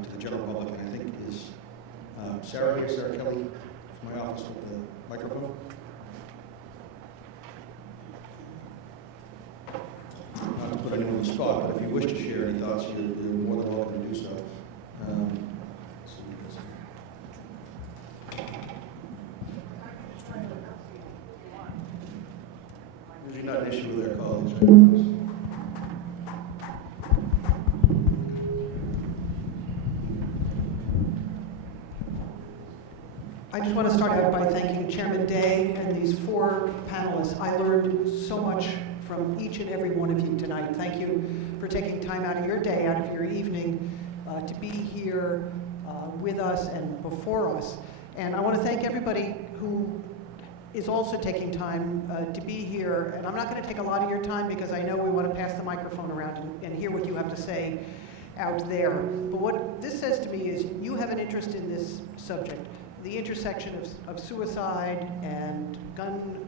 to the general public. And I think is Sarah Kelly from my office with the microphone. Not to put anyone on the spot, but if you wish to share any thoughts, you're more than welcome to do so. Let's see this here. Usually not an issue with their colleagues, right? I just want to start out by thanking Chairman Day and these 4 panelists. I learned so much from each and every one of you tonight. Thank you for taking time out of your day, out of your evening, to be here with us and before us. And I want to thank everybody who is also taking time to be here. And I'm not going to take a lot of your time because I know we want to pass the microphone around and hear what you have to say out there. But what this says to me is you have an interest in this subject, the intersection of suicide and gun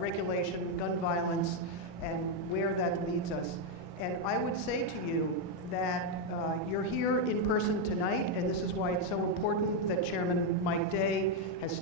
regulation, gun violence, and where that leads us. And I would say to you that you're here in person tonight, and this is why it's so important that Chairman Mike Day is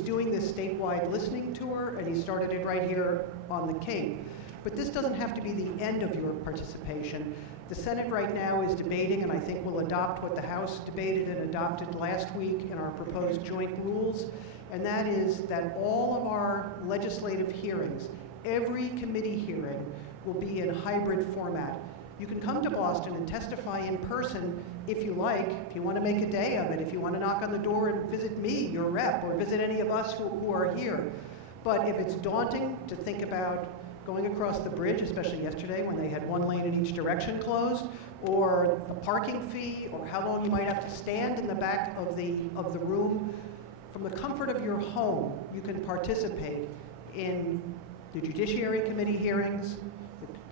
doing this statewide listening tour, and he started it right here on the Cape. But this doesn't have to be the end of your participation. The Senate right now is debating, and I think will adopt what the House debated and adopted last week in our proposed joint rules, and that is that all of our legislative hearings, every committee hearing, will be in hybrid format. You can come to Boston and testify in person if you like, if you want to make a day of it, if you want to knock on the door and visit me, your rep, or visit any of us who are here. But if it's daunting to think about going across the bridge, especially yesterday when they had one lane in each direction closed, or the parking fee, or how long you might have to stand in the back of the room, from the comfort of your home, you can participate in the Judiciary Committee hearings,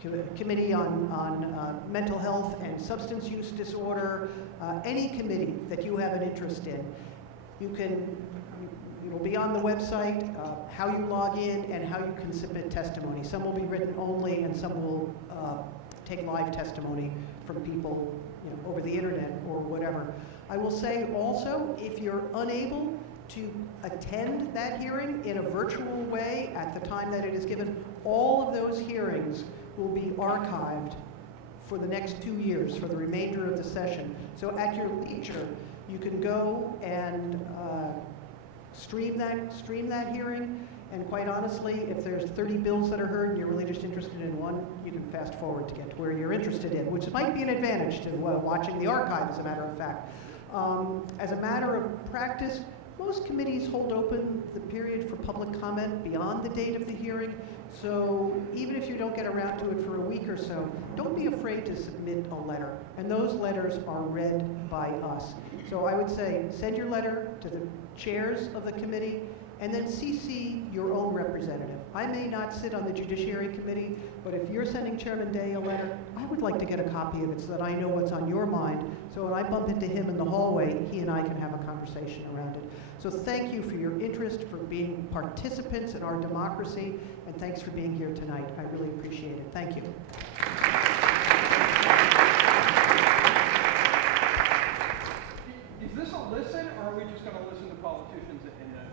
the Committee on Mental Health and Substance Use Disorder, any committee that you have an interest in. It will be on the website, how you log in and how you can submit testimony. Some will be written only and some will take live testimony from people, over the internet or whatever. I will say also, if you're unable to attend that hearing in a virtual way at the time that it is given, all of those hearings will be archived for the next 2 years, for the remainder of the session. So at your leisure, you can go and stream that hearing, and quite honestly, if there's 30 bills that are heard and you're really just interested in one, you can fast forward to get to where you're interested in, which might be an advantage to watching the archive, as a matter of fact. As a matter of practice, most committees hold open the period for public comment beyond the date of the hearing, so even if you don't get around to it for a week or so, don't be afraid to submit a letter, and those letters are read by us. So I would say send your letter to the chairs of the committee, and then CC your own representative. I may not sit on the Judiciary Committee, but if you're sending Chairman Day a letter, I would like to get a copy of it so that I know what's on your mind. So when I bump into him in the hallway, he and I can have a conversation around it. So thank you for your interest, for being participants in our democracy, and thanks for being here tonight. I really appreciate it. Thank you. Is this a listen, or are we just going to listen to politicians in the committee?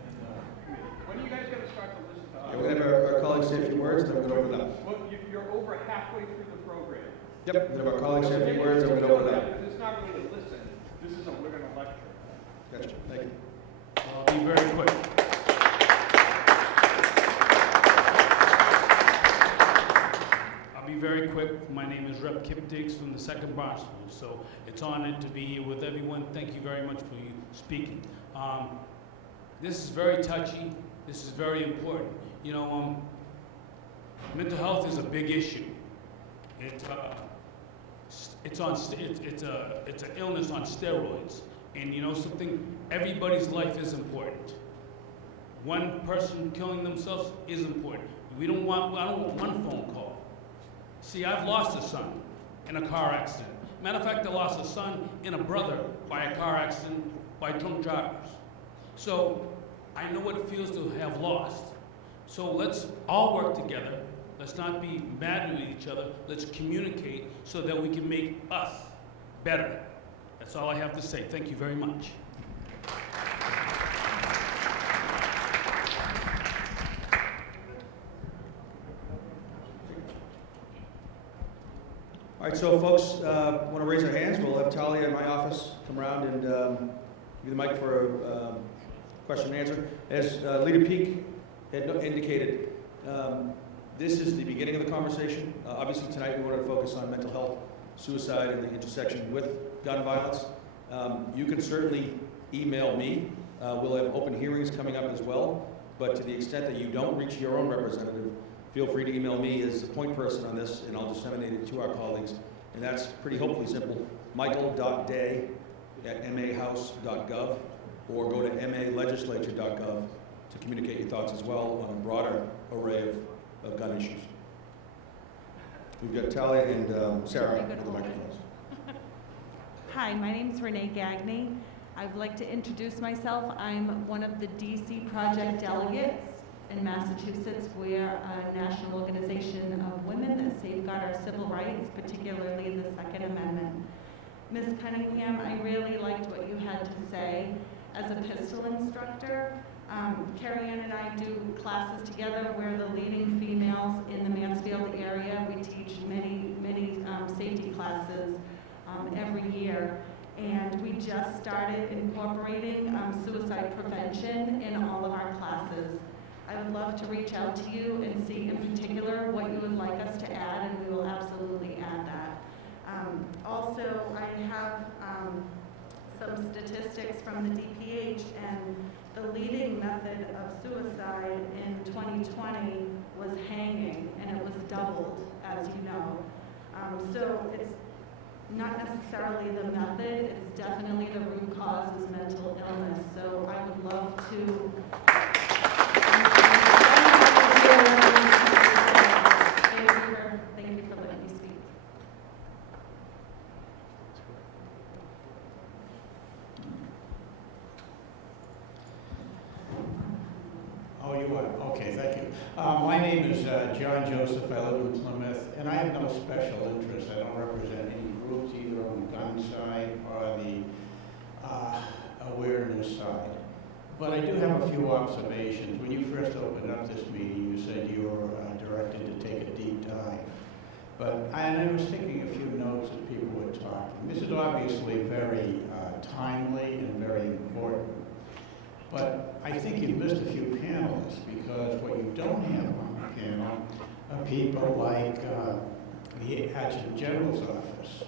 When are you guys going to start to listen to us? Yeah, we're going to have our colleagues say a few words, and then we're going to open it up. Well, you're over halfway through the program. Yep, we're going to have our colleagues say a few words, and we're going to open it up. It's not really a listen. This is we're going to lecture. Gotcha, thank you. I'll be very quick. I'll be very quick. My name is Rep. Kip Diggs from the 2nd Barnstable, so it's honored to be here with everyone. Thank you very much for you speaking. This is very touchy. This is very important. Mental health is a big issue. It's an illness on steroids. And you know something? Everybody's life is important. One person killing themselves is important. I don't want one phone call. See, I've lost a son in a car accident. Matter of fact, I lost a son and a brother by a car accident by drunk drivers. So I know what it feels to have lost. So let's all work together. Let's not be mad with each other. Let's communicate so that we can make us better. That's all I have to say. Thank you very much. All right, so folks want to raise their hands. We'll have Talia in my office come around and give you the mic for a question and answer. As Leader Peak had indicated, this is the beginning of the conversation. Obviously, tonight we wanted to focus on mental health, suicide, and the intersection with gun violence. You can certainly email me. We'll have open hearings coming up as well. But to the extent that you don't reach your own representative, feel free to email me as the point person on this, and I'll disseminate it to our colleagues. And that's pretty hopefully simple. michael.day@mahouse.gov, or go to malegislature.gov to communicate your thoughts as well on a broader array of gun issues. We've got Talia and Sarah with the microphones. Hi, my name is Renee Gagne. I would like to introduce myself. I'm one of the DC Project delegates in Massachusetts. We're a national organization of women that safeguard our civil rights, particularly the Second Amendment. Ms. Cunningham, I really liked what you had to say. As a pistol instructor, Carrie Ann and I do classes together. We're the leading females in the Mansfield area. We teach many safety classes every year. And we just started incorporating suicide prevention in all of our classes. I would love to reach out to you and see in particular what you would like us to add, and we will absolutely add that. Also, I have some statistics from the DPH, and the leading method of suicide in 2020 was hanging, and it was doubled, as you know. So it's not necessarily the method, it's definitely the root cause is mental illness. So I would love to thank you for letting me speak. Oh, you are? Okay, thank you. My name is John Joseph. I live in Plymouth, and I have no special interest. I don't represent any groups either on the gun side or the awareness side. But I do have a few observations. When you first opened up this meeting, you said you were directed to take a deep dive. And I was taking a few notes as people were talking. This is obviously very timely and very important. But I think you've missed a few panelists, because what you don't have on the panel are people like the Adjutant General's office.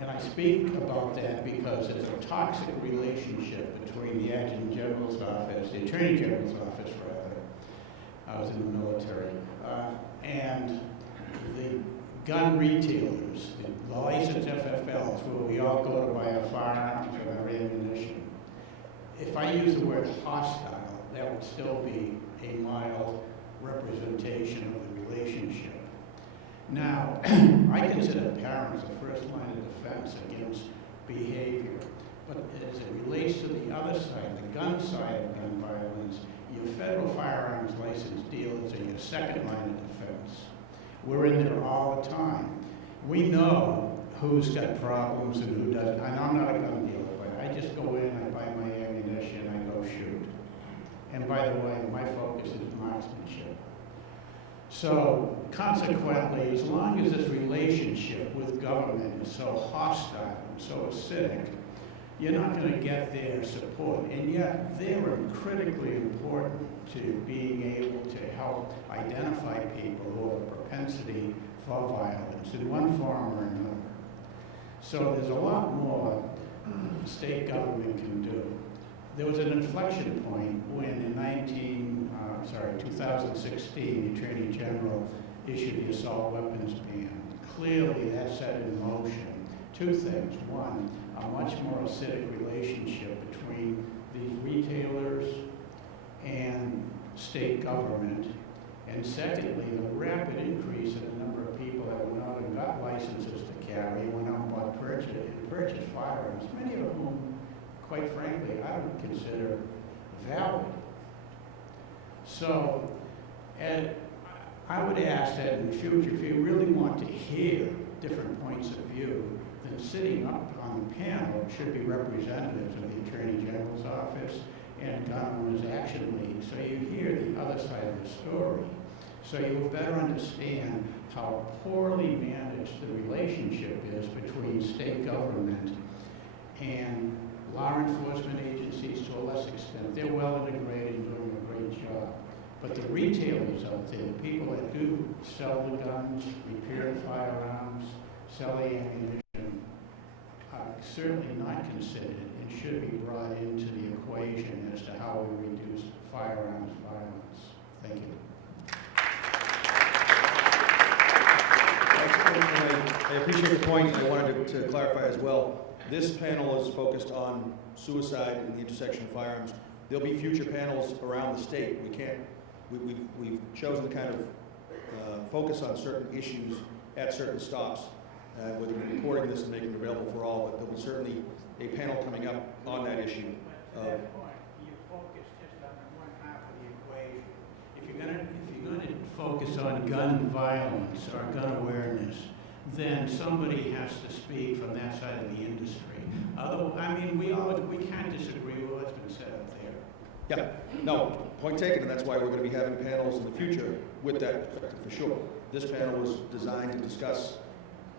And I speak about that because it's a toxic relationship between the Adjutant General's office, the Attorney General's office rather, I was in the military, and the gun retailers, the licensed FFLs, where we all go to buy our firearms and our ammunition. If I use the word hostile, that would still be a mild representation of the relationship. Now, I consider parents the first line of defense against behavior, but as it relates to the other side, the gun side of gun violence, your federal firearms license dealers are your second line of defense. We're in there all the time. We know who's got problems and who doesn't. And I'm not a gun dealer, but I just go in, I buy my ammunition, I go shoot. And by the way, my focus is marksmanship. So consequently, as long as this relationship with government is so hostile and so acidic, you're not going to get their support. And yet, they are critically important to being able to help identify people who have a propensity for violence in one form or another. So there's a lot more state government can do. There was an inflection point when in 2016, the Attorney General issued the assault weapons ban. Clearly, that set in motion two things. One, a much more acidic relationship between these retailers and state government. And secondly, the rapid increase in the number of people that went out and got licenses to carry, went out and purchased firearms, many of whom, quite frankly, I don't consider valid. So, and I would ask that in the future, if you really want to hear different points of view, then sitting up on the panel should be representatives of the Attorney General's office and Gun Owners Action League, so you hear the other side of the story. So you will better understand how poorly managed the relationship is between state government and law enforcement agencies to a less extent. They're well integrated and doing a great job. But the retailers out there, the people that do sell the guns, repair the firearms, sell the ammunition, are certainly not considered and should be brought into the equation as to how we reduce firearms violence. Thank you. I appreciate the point. I wanted to clarify as well. This panel is focused on suicide and the intersection of firearms. There'll be future panels around the state. We've chosen to kind of focus on certain issues at certain stops. We're recording this and making it available for all, but there'll be certainly a panel coming up on that issue. At that point, you focus just on one half of the equation. If you're going to focus on gun violence or gun awareness, then somebody has to speak from that side of the industry. Otherwise, I mean, we can't disagree with what's been said up there. Yeah. No, point taken, and that's why we're going to be having panels in the future with that perspective, for sure. This panel was designed to discuss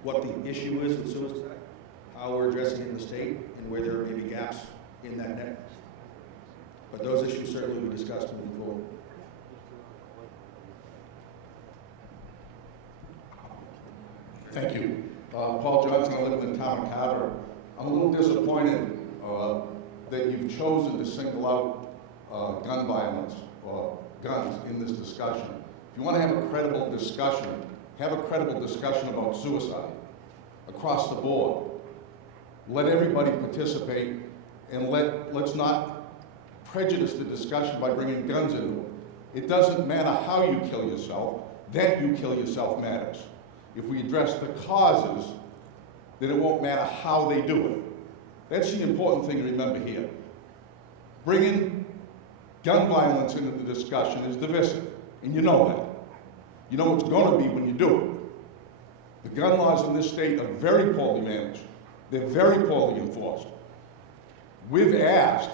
what the issue is with suicide, how we're addressing it in the state, and where there may be gaps in that net. But those issues certainly will be discussed moving forward. Thank you. Paul Johnson, I live in the town of Carver. I'm a little disappointed that you've chosen to single out gun violence or guns in this discussion. If you want to have a credible discussion about suicide across the board. Let everybody participate, and let's not prejudice the discussion by bringing guns into it. It doesn't matter how you kill yourself, that you kill yourself matters. If we address the causes, then it won't matter how they do it. That's the important thing to remember here. Bringing gun violence into the discussion is divisive, and you know that. You know it's going to be when you do it. The gun laws in this state are very poorly managed. They're very poorly enforced. We've asked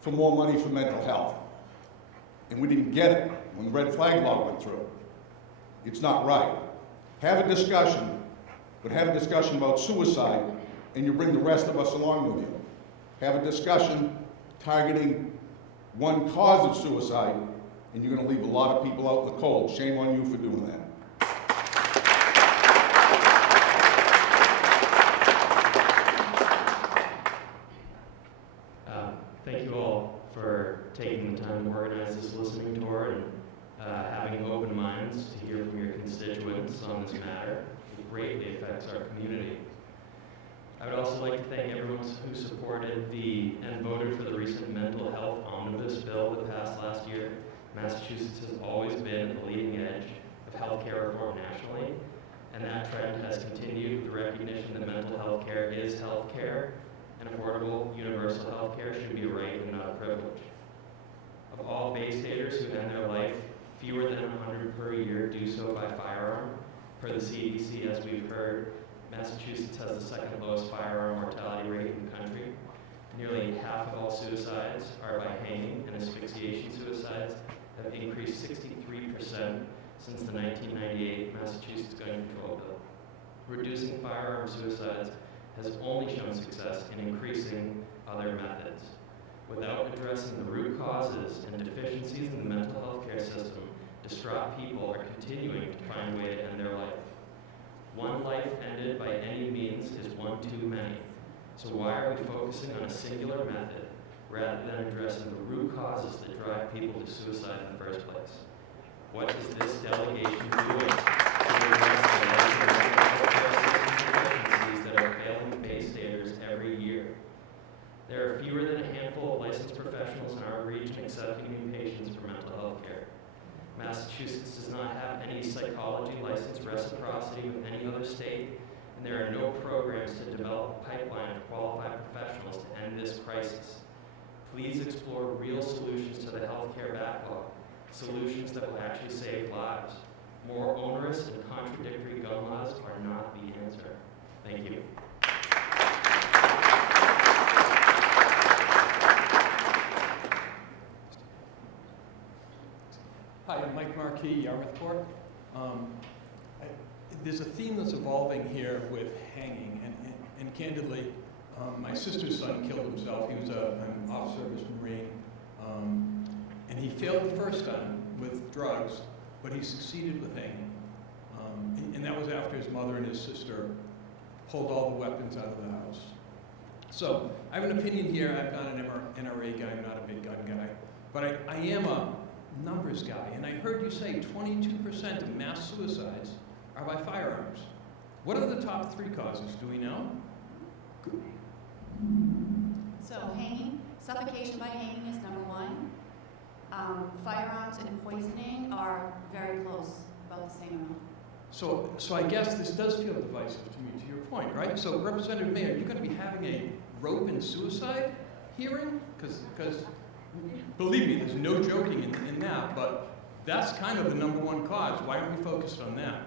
for more money for mental health, and we didn't get it when the red flag law went through. It's not right. Have a discussion, but have a discussion about suicide, and you bring the rest of us along with you. Have a discussion targeting one cause of suicide, and you're going to leave a lot of people out in the cold. Shame on you for doing that. Thank you all for taking the time to organize this listening tour and having open minds to hear from your constituents on this matter. It greatly affects our community. I would also like to thank everyone who supported and voted for the recent mental health omnibus bill that passed last year. Massachusetts has always been at the leading edge of healthcare reform nationally, and that trend has continued with the recognition that mental health care is health care, and affordable universal health care should be a right and not a privilege. Of all Bay Staters who end their life, fewer than 100 per year do so by firearm. Per the CDC, as we've heard, Massachusetts has the second lowest firearm mortality rate in the country. Nearly half of all suicides are by hanging, and asphyxiation suicides have increased 63% since the 1998 Massachusetts Gun Control Bill. Reducing firearm suicides has only shown success in increasing other methods. Without addressing the root causes and deficiencies in the mental health care system, distraught people are continuing to find a way to end their life. One life ended by any means is one too many. So why are we focusing on a singular method rather than addressing the root causes that drive people to suicide in the first place? What is this delegation doing to address the mental health care system deficiencies that are failing Bay Staters every year? There are fewer than a handful of licensed professionals in our region accepting new patients for mental health care. Massachusetts does not have any psychology license reciprocity with any other state, and there are no programs to develop a pipeline of qualified professionals to end this crisis. Please explore real solutions to the healthcare backlog, solutions that will actually save lives. More onerous and contradictory gun laws are not the answer. Thank you. Hi, I'm Mike Marquis, Yarmouthport. There's a theme that's evolving here with hanging, and candidly, my sister's son killed himself. He was an off-service Marine, and he failed the first time with drugs, but he succeeded with hanging. And that was after his mother and his sister pulled all the weapons out of the house. So, I have an opinion here. I'm not an NRA guy, I'm not a big gun guy, but I am a numbers guy, and I heard you say 22% of mass suicides are by firearms. What are the top 3 causes? Do we know? So hanging, suffocation by hanging is number 1. Firearms and poisoning are very close, about the same amount. So I guess this does feel divisive to me, to your point, right? So Representative May, are you going to be having a rope and suicide hearing? Because believe me, there's no joking in that, but that's kind of the number 1 cause. Why aren't we focused on that?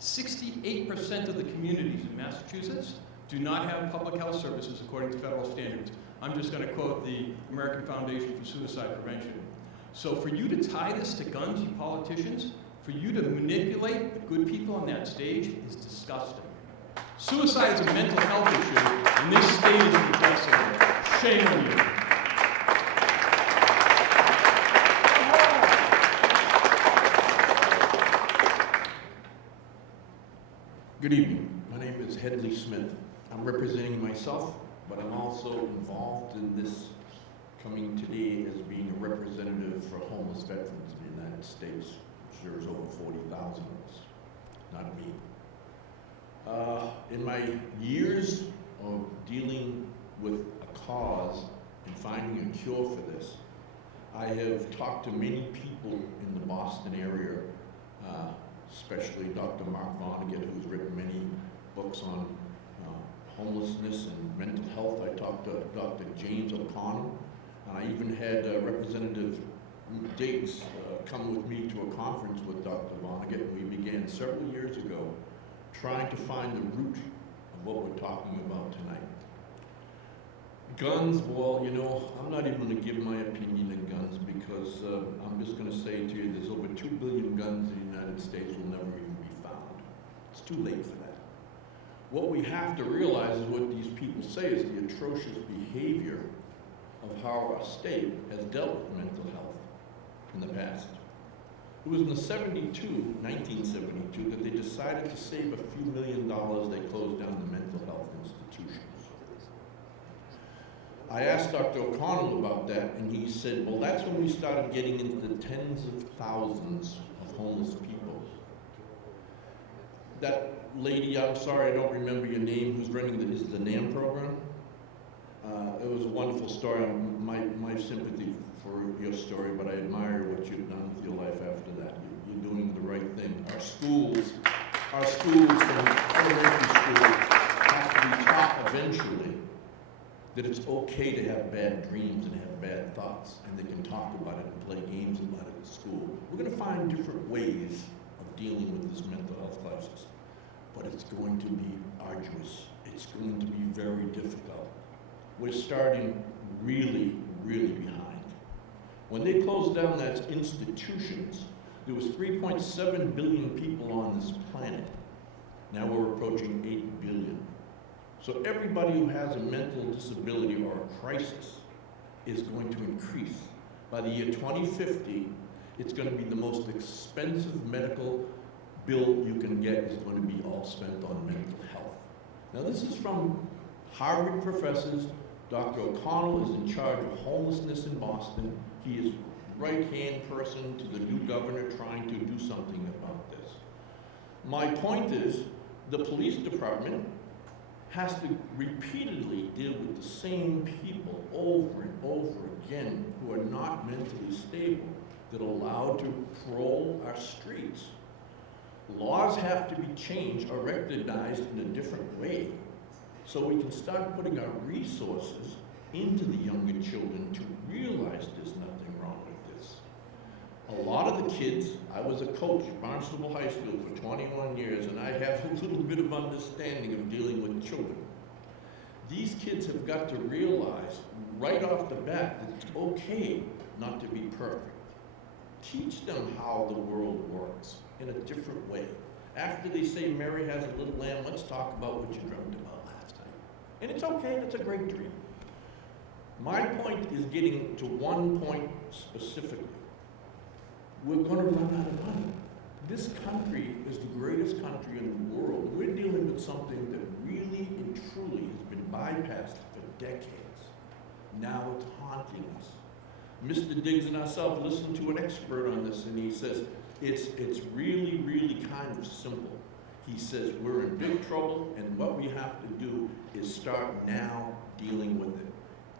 68% of the communities in Massachusetts do not have public health services according to federal standards. I'm just going to quote the American Foundation for Suicide Prevention. So for you to tie this to guns, you politicians, for you to manipulate the good people on that stage is disgusting. Suicide is a mental health issue, and this state is addressing it. Shame on you. Good evening. My name is Headley Smith. I'm representing myself, but I'm also involved in this coming today as being a representative for homeless veterans in the United States. There's over 40,000 of us, not me. In my years of dealing with a cause and finding a cure for this, I have talked to many people in the Boston area, especially Dr. Mark Vonnegut, who's written many books on homelessness and mental health. I talked to Dr. James O'Connell, and I even had Representative Diggs come with me to a conference with Dr. Vonnegut, and we began several years ago trying to find the root of what we're talking about tonight. Guns, well, you know, I'm not even going to give my opinion on guns because I'm just going to say to you there's over 2 billion guns in the United States will never even be found. It's too late for that. What we have to realize is what these people say is the atrocious behavior of how our state has dealt with mental health in the past. It was in the 1972, that they decided to save a few $1 million. They closed down the mental health institutions. I asked Dr. O'Connell about that, and he said, well, that's when we started getting into the tens of thousands of homeless people. That lady, I'm sorry, I don't remember your name, who's running the NAM program. It was a wonderful story. My sympathy for your story, but I admire what you've done with your life after that. You're doing the right thing. Our schools from elementary school have to be taught eventually that it's okay to have bad dreams and have bad thoughts, and they can talk about it and play games about it at school. We're going to find different ways of dealing with this mental health crisis, but it's going to be arduous. It's going to be very difficult. We're starting really, really behind. When they closed down those institutions, there was 3.7 billion people on this planet. Now we're approaching 8 billion. So everybody who has a mental disability or a crisis is going to increase. By the year 2050, it's going to be the most expensive medical bill you can get is going to be all spent on mental health. Now this is from Harvard professors. Dr. O'Connell is in charge of homelessness in Boston. He is right-hand person to the new governor trying to do something about this. My point is, the police department has to repeatedly deal with the same people over and over again who are not mentally stable, that are allowed to patrol our streets. Laws have to be changed or recognized in a different way so we can start putting our resources into the younger children to realize there's nothing wrong with this. A lot of the kids, I was a coach at Barnstable High School for 21 years, and I have a little bit of understanding of dealing with children. These kids have got to realize right off the bat that it's okay not to be perfect. Teach them how the world works in a different way. After they say Mary has a little lamb, let's talk about what you dreamt about last night. And it's okay, that's a great dream. My point is getting to one point specifically. We're going to run out of money. This country is the greatest country in the world. We're dealing with something that really and truly has been bypassed for decades. Now it's haunting us. Mr. Diggs and ourselves listened to an expert on this, and he says, it's really, really kind of simple. He says, we're in big trouble, and what we have to do is start now dealing with it.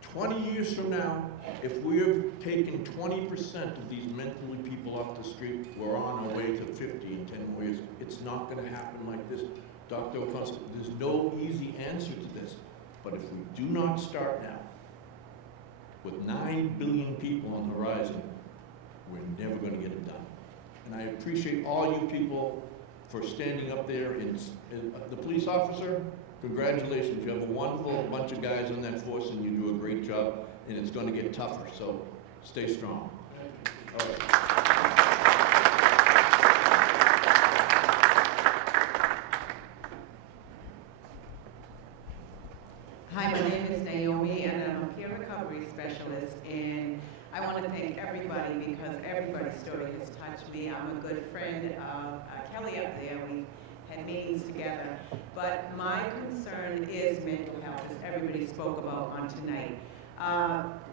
20 years from now, if we've taken 20% of these mentally people off the street, we're on our way to 50 in 10 more years. It's not going to happen like this. Dr. O'Connell, there's no easy answer to this. But if we do not start now, with 9 billion people on the horizon, we're never going to get it done. And I appreciate all you people for standing up there. And the police officer, congratulations. You have a wonderful bunch of guys on that force, and you do a great job, and it's going to get tougher. So stay strong. everybody's story has touched me. I'm a good friend of Kelly up there. We've had meetings together. But my concern is mental health, as everybody spoke about on tonight.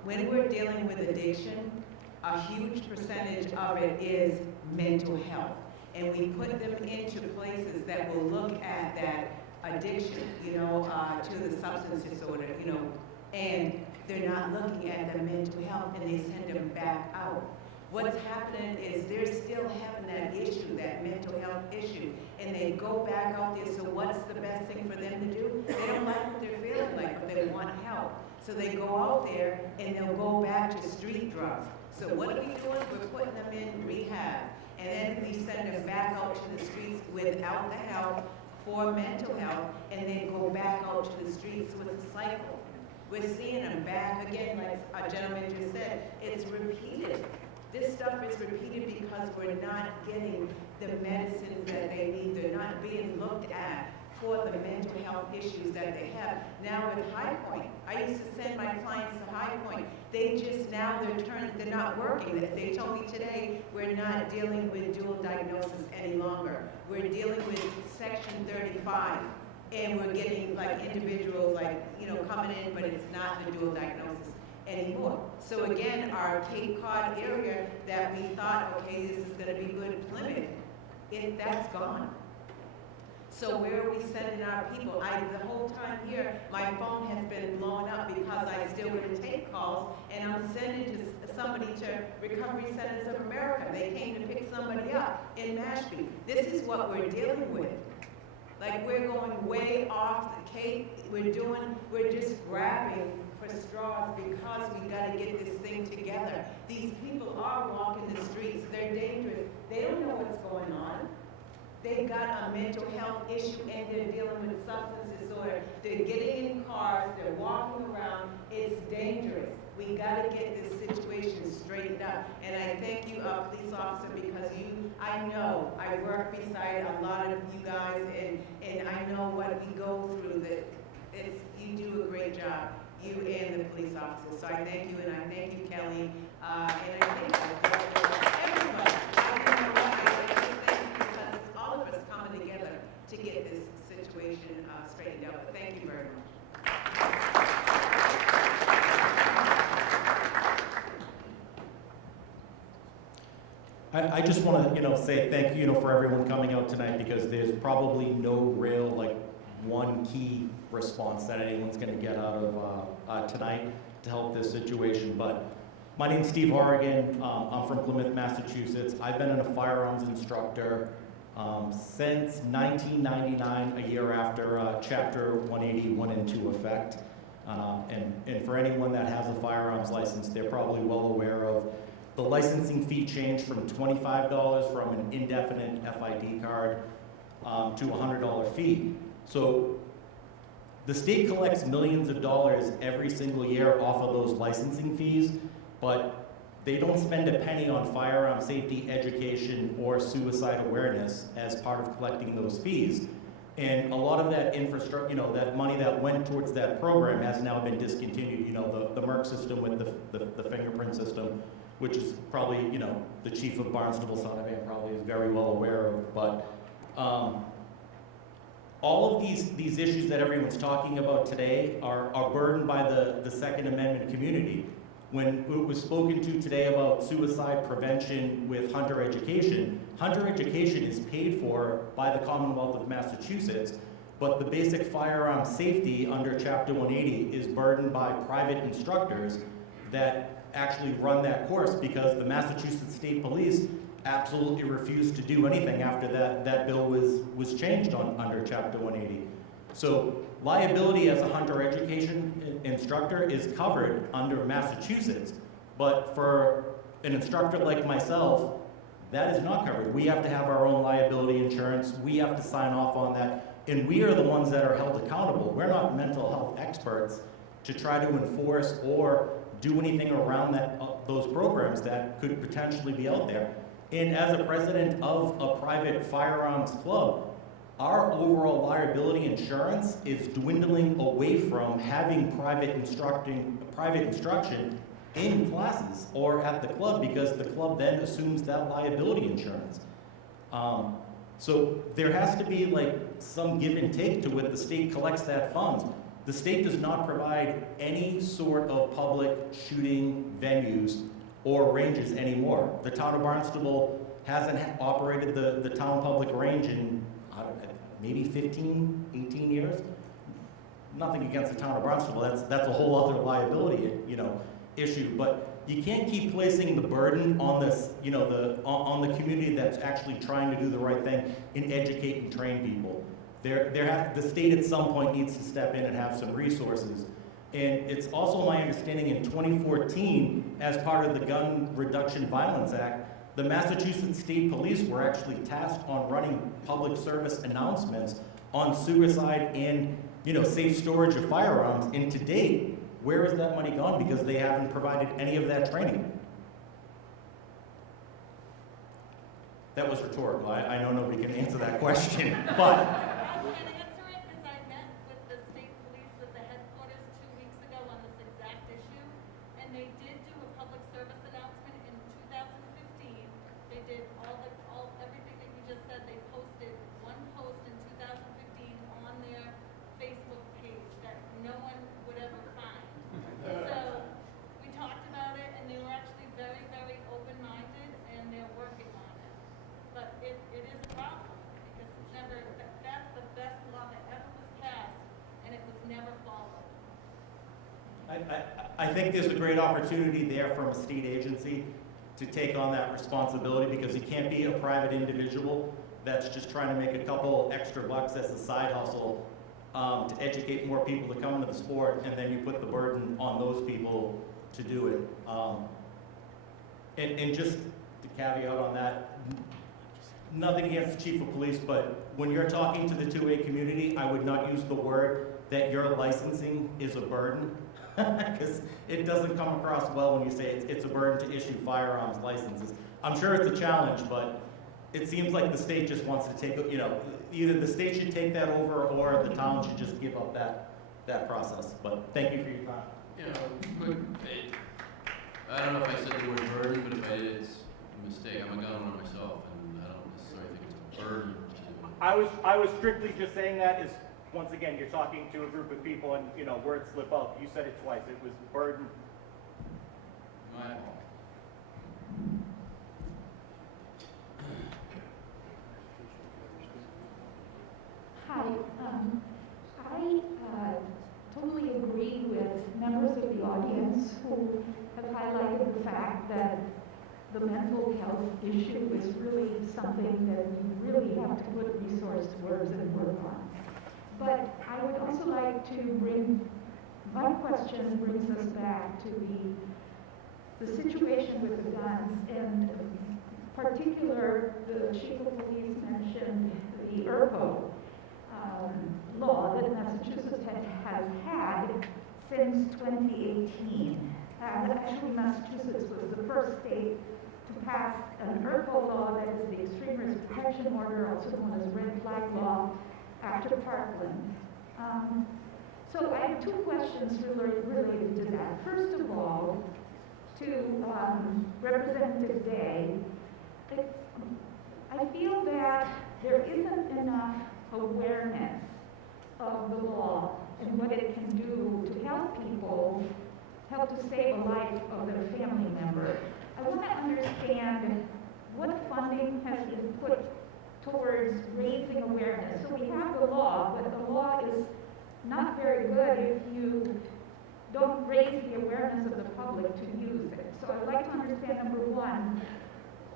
When we're dealing with addiction, a huge percentage of it is mental health. And we put them into places that will look at that addiction, to the substance disorder, and they're not looking at the mental health, and they send them back out. What's happening is they're still having that issue, that mental health issue, and they go back out there. So what's the best thing for them to do? They don't like what they're feeling like, but they want help. So they go out there and they'll go back to street drugs. So what are we doing? We're putting them in rehab, and then we send them back out to the streets without the help for mental health, and then go back out to the streets with a cycle. We're seeing them back again, like a gentleman just said, it's repeated. This stuff is repeated because we're not getting the medicines that they need. They're not being looked at for the mental health issues that they have. Now with High Point, I used to send my clients to High Point. They just now, they're not working. They told me today, we're not dealing with dual diagnosis any longer. We're dealing with Section 35. And we're getting like individuals coming in, but it's not the dual diagnosis anymore. So again, our Cape Cod area that we thought, okay, this is gonna be good Plymouth, that's gone. So where are we sending our people? The whole time here, my phone has been blowing up because I still gonna take calls, and I'm sending to somebody to Recovery Centers of America. They came to pick somebody up in Mashpee. This is what we're dealing with. Like, we're going way off the Cape. We're just grabbing for straws because we gotta get this thing together. These people are walking the streets. They're dangerous. They don't know what's going on. They've got a mental health issue and they're dealing with substance disorder. They're getting in cars, they're walking around. It's dangerous. We gotta get this situation straightened up. And I thank you, police officer, because I know, I work beside a lot of you guys, and I know what we go through. You do a great job, you and the police officers. So I thank you, and I thank you, Kelly, and I thank everybody. I don't know what I just thank you because it's all of us coming together to get this situation straightened out. But thank you very much. I just want to, say thank you, for everyone coming out tonight, because there's probably no real, one key response that anyone's going to get out of tonight to help this situation. But my name's Steve Horrigan. I'm from Plymouth, Massachusetts. I've been a firearms instructor since 1999, a year after Chapter 180 went into effect. And for anyone that has a firearms license, they're probably well aware of the licensing fee changed from $25 from an indefinite FID card to a $100 fee. So the state collects millions of dollars every single year off of those licensing fees, but they don't spend a penny on firearm safety education or suicide awareness as part of collecting those fees. And a lot of that infrastructure, that money that went towards that program has now been discontinued. The Merck system with the fingerprint system, which is probably, the chief of Barnstable Sonnevan probably is very well aware of. But all of these issues that everyone's talking about today are burdened by the Second Amendment community. When it was spoken to today about suicide prevention with Hunter Education is paid for by the Commonwealth of Massachusetts, but the basic firearm safety under Chapter 180 is burdened by private instructors that actually run that course, because the Massachusetts State Police absolutely refused to do anything after that bill was changed under Chapter 180. So liability as a Hunter Education instructor is covered under Massachusetts, but for an instructor like myself, that is not covered. We have to have our own liability insurance. We have to sign off on that, and we are the ones that are held accountable. We're not mental health experts to try to enforce or do anything around those programs that could potentially be out there. And as a president of a private firearms club, our overall liability insurance is dwindling away from having private instruction in classes or at the club, because the club then assumes that liability insurance. So there has to be like some give and take to what the state collects that funds. The state does not provide any sort of public shooting venues or ranges anymore. The town of Barnstable hasn't operated the town public range in, I don't know, maybe 15, 18 years. Nothing against the town of Barnstable, that's a whole other liability, issue. But you can't keep placing the burden on this, on the community that's actually trying to do the right thing and educate and train people. The state at some point needs to step in and have some resources. And it's also my understanding in 2014, as part of the Gun Reduction Violence Act, the Massachusetts State Police were actually tasked on running public service announcements on suicide and, safe storage of firearms. And to date, where has that money gone? Because they haven't provided any of that training. That was rhetorical. I know nobody can answer that question, but. I think there's a great opportunity there from a state agency to take on that responsibility, because you can't be a private individual that's just trying to make a couple extra bucks as a side hustle to educate more people to come into the sport, and then you put the burden on those people to do it. And just to caveat on that, nothing against the chief of police, but when you're talking to the 2A community, I would not use the word that your licensing is a burden, because it doesn't come across well when you say it's a burden to issue firearms licenses. I'm sure it's a challenge, but it seems like the state just wants to take, either the state should take that over or the town should just give up that process. But thank you for your time. I don't know if I said the word burden, but if I did, it's a mistake. I'm a gun owner myself, and I don't necessarily think it's a burden to do it. I was strictly just saying that is, once again, you're talking to a group of people and, words slip out. You said it twice. It was burden. My fault. Hi, I totally agree with members of the audience who have highlighted the fact that the mental health issue is really something that you really have to put resource towards and work on. But I would also like to my question brings us back to the situation with the guns, and in particular, the chief of police mentioned the ERPO law that Massachusetts has had since 2018. Actually, Massachusetts was the first state to pass an ERPO law, that is the Extreme Risk Protection Order, also known as Red Flag Law, after Parkland. So I have two questions related to that. First of all, to Representative Day, I feel that there isn't enough awareness of the law and what it can do to help people, help to save a life of their family member. I want to understand what funding has been put towards raising awareness. So we have the law, but the law is not very good if you don't raise the awareness of the public to use it. So I'd like to understand, number one,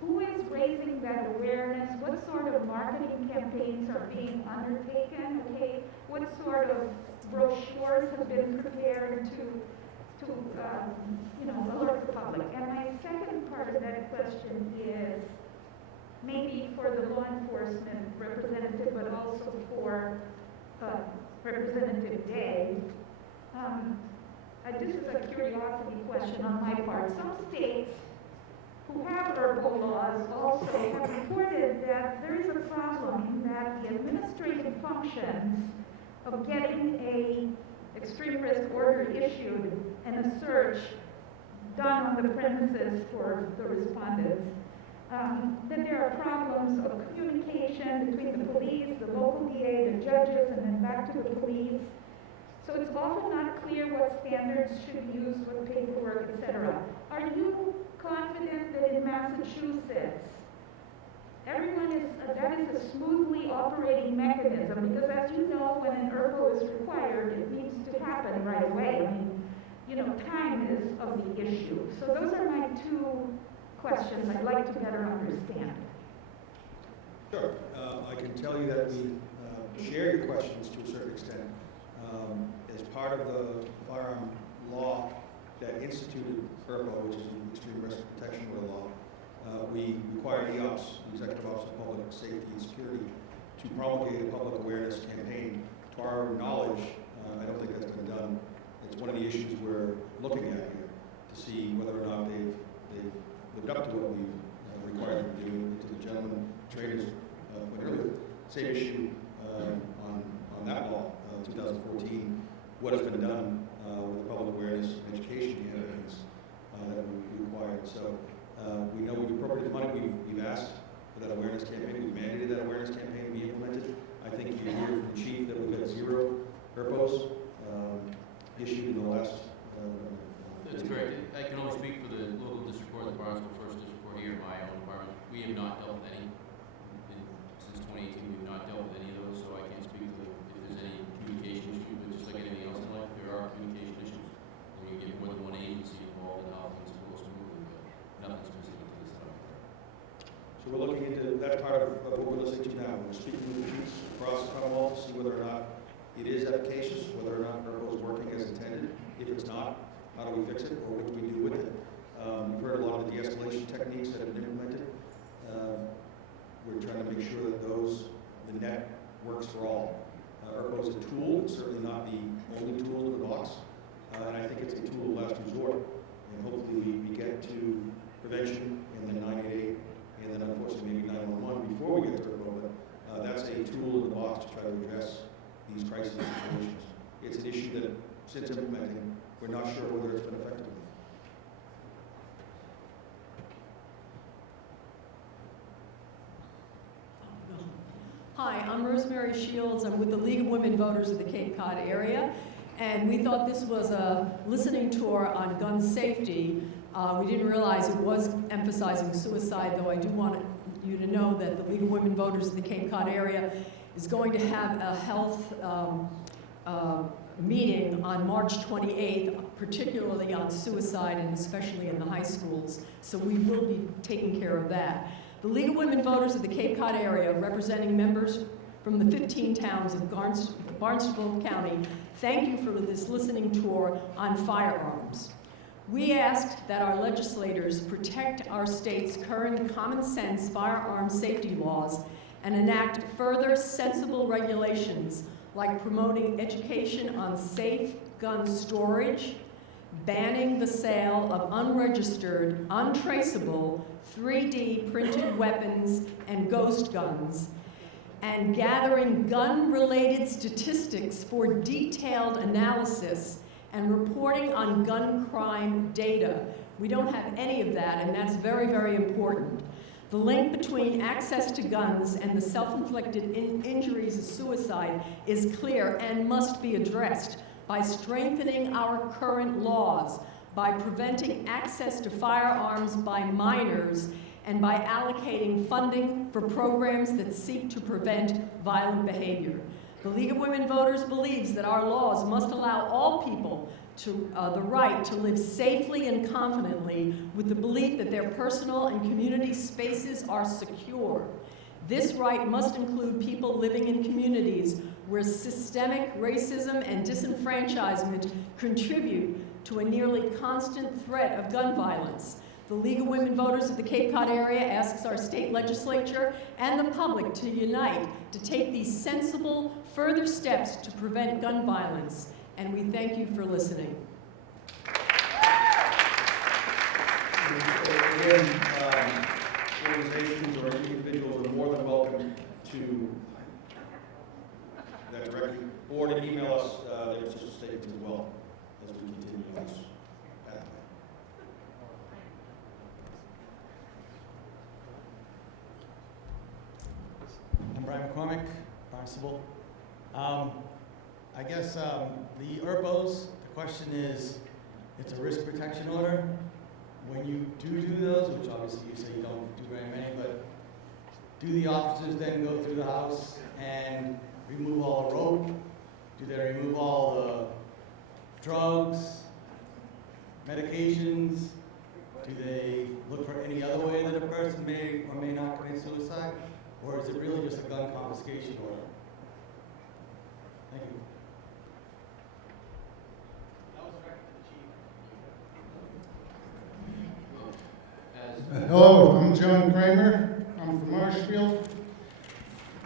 who is raising that awareness? What sort of marketing campaigns are being undertaken? Okay, what sort of brochures have been prepared to alert the public? And my second part of that question is maybe for the law enforcement representative, but also for Representative Day. This is a curiosity question on my part. Some states who have ERPO laws also have reported that there is a problem in that the administrative functions of getting a extreme risk order issued and a search done on the premises for the respondents, that there are problems of communication between the police, the local DA, the judges, and then back to the police. So it's often not clear what standards should be used, what paperwork, etc. Are you confident that in Massachusetts, everyone is, that is a smoothly operating mechanism? Because as you know, when an ERPO is required, it needs to happen right away. I mean, you know, time is of the issue. So those are my two questions I'd like to better understand. Sure. I can tell you that we share your questions to a certain extent. As part of the firearm law that instituted ERPO, which is the Extreme Risk Protection Order law, we required EOPS, the Executive Office of Public Safety and Security, to promulgate a public awareness campaign. To our knowledge, I don't think that's been done. It's one of the issues we're looking at here to see whether or not they've lived up to what we've required them to do. To the gentleman traders point earlier, same issue on that law, 2014. What has been done with public awareness and education campaigns that we required. So we know we've appropriated the money. We've asked for that awareness campaign. We've mandated that awareness campaign to be implemented. I think you hear from the chief that we've had 0 ERPOs issued in the last. That's correct. I can only speak for the local district court, the Barnstable First District Court here in my own department. We have not dealt with any. Since 2018, we've not dealt with any of those, so I can't speak to if there's any communication issues, but just like anything else in life, there are communication issues. And you get more than one agency involved in how things flow smoothly, but nothing specific to this topic. So we're looking into that part of what we're listening to now. We're speaking with the chiefs across the Commonwealth to see whether or not it is efficacious, whether or not ERPO is working as intended. If it's not, how do we fix it, or what do we do with it? We've heard a lot of the de-escalation techniques that have been implemented. We're trying to make sure that the net works for all. ERPO is a tool. It's certainly not the only tool in the box, and I think it's a tool of last resort. And hopefully we get to prevention and then 988, and then unfortunately maybe 911 before we get to ERPO. But that's a tool in the box to try to address these crisis situations. It's an issue that, since implementing, we're not sure whether it's been effective. Hi, I'm Rosemary Shields. I'm with the League of Women Voters of the Cape Cod area, and we thought this was a listening tour on gun safety. We didn't realize it was emphasizing suicide, though I do want you to know that the League of Women Voters of the Cape Cod area is going to have a health meeting on March 28th, particularly on suicide and especially in the high schools. So we will be taking care of that. The League of Women Voters of the Cape Cod area, representing members from the 15 towns of Barnstable County, thank you for this listening tour on firearms. We asked that our legislators protect our state's current common sense firearm safety laws and enact further sensible regulations like promoting education on safe gun storage, banning the sale of unregistered, untraceable, 3D printed weapons and ghost guns, and gathering gun-related statistics for detailed analysis and reporting on gun crime data. We don't have any of that, and that's very, very important. The link between access to guns and the self-inflicted injuries of suicide is clear and must be addressed by strengthening our current laws, by preventing access to firearms by minors, and by allocating funding for programs that seek to prevent violent behavior. The League of Women Voters believes that our laws must allow all people the right to live safely and confidently with the belief that their personal and community spaces are secure. This right must include people living in communities where systemic racism and disenfranchisement contribute to a nearly constant threat of gun violence. The League of Women Voters of the Cape Cod area asks our state legislature and the public to unite to take these sensible further steps to prevent gun violence. And we thank you for listening. Again, organizations or individuals are more than welcome to that directly, or to email us their position statements as well as we continue on this pathway. Brian McCormick, Barnstable. I guess the ERPOs, the question is, it's a risk protection order. When you do those, which obviously you say you don't do very many, but do the officers then go through the house and remove all the rope? Do they remove all the drugs, medications? Do they look for any other way that a person may or may not commit suicide? Or is it really just a gun confiscation order? Thank you. Hello, I'm John Kramer. I'm from Marshfield.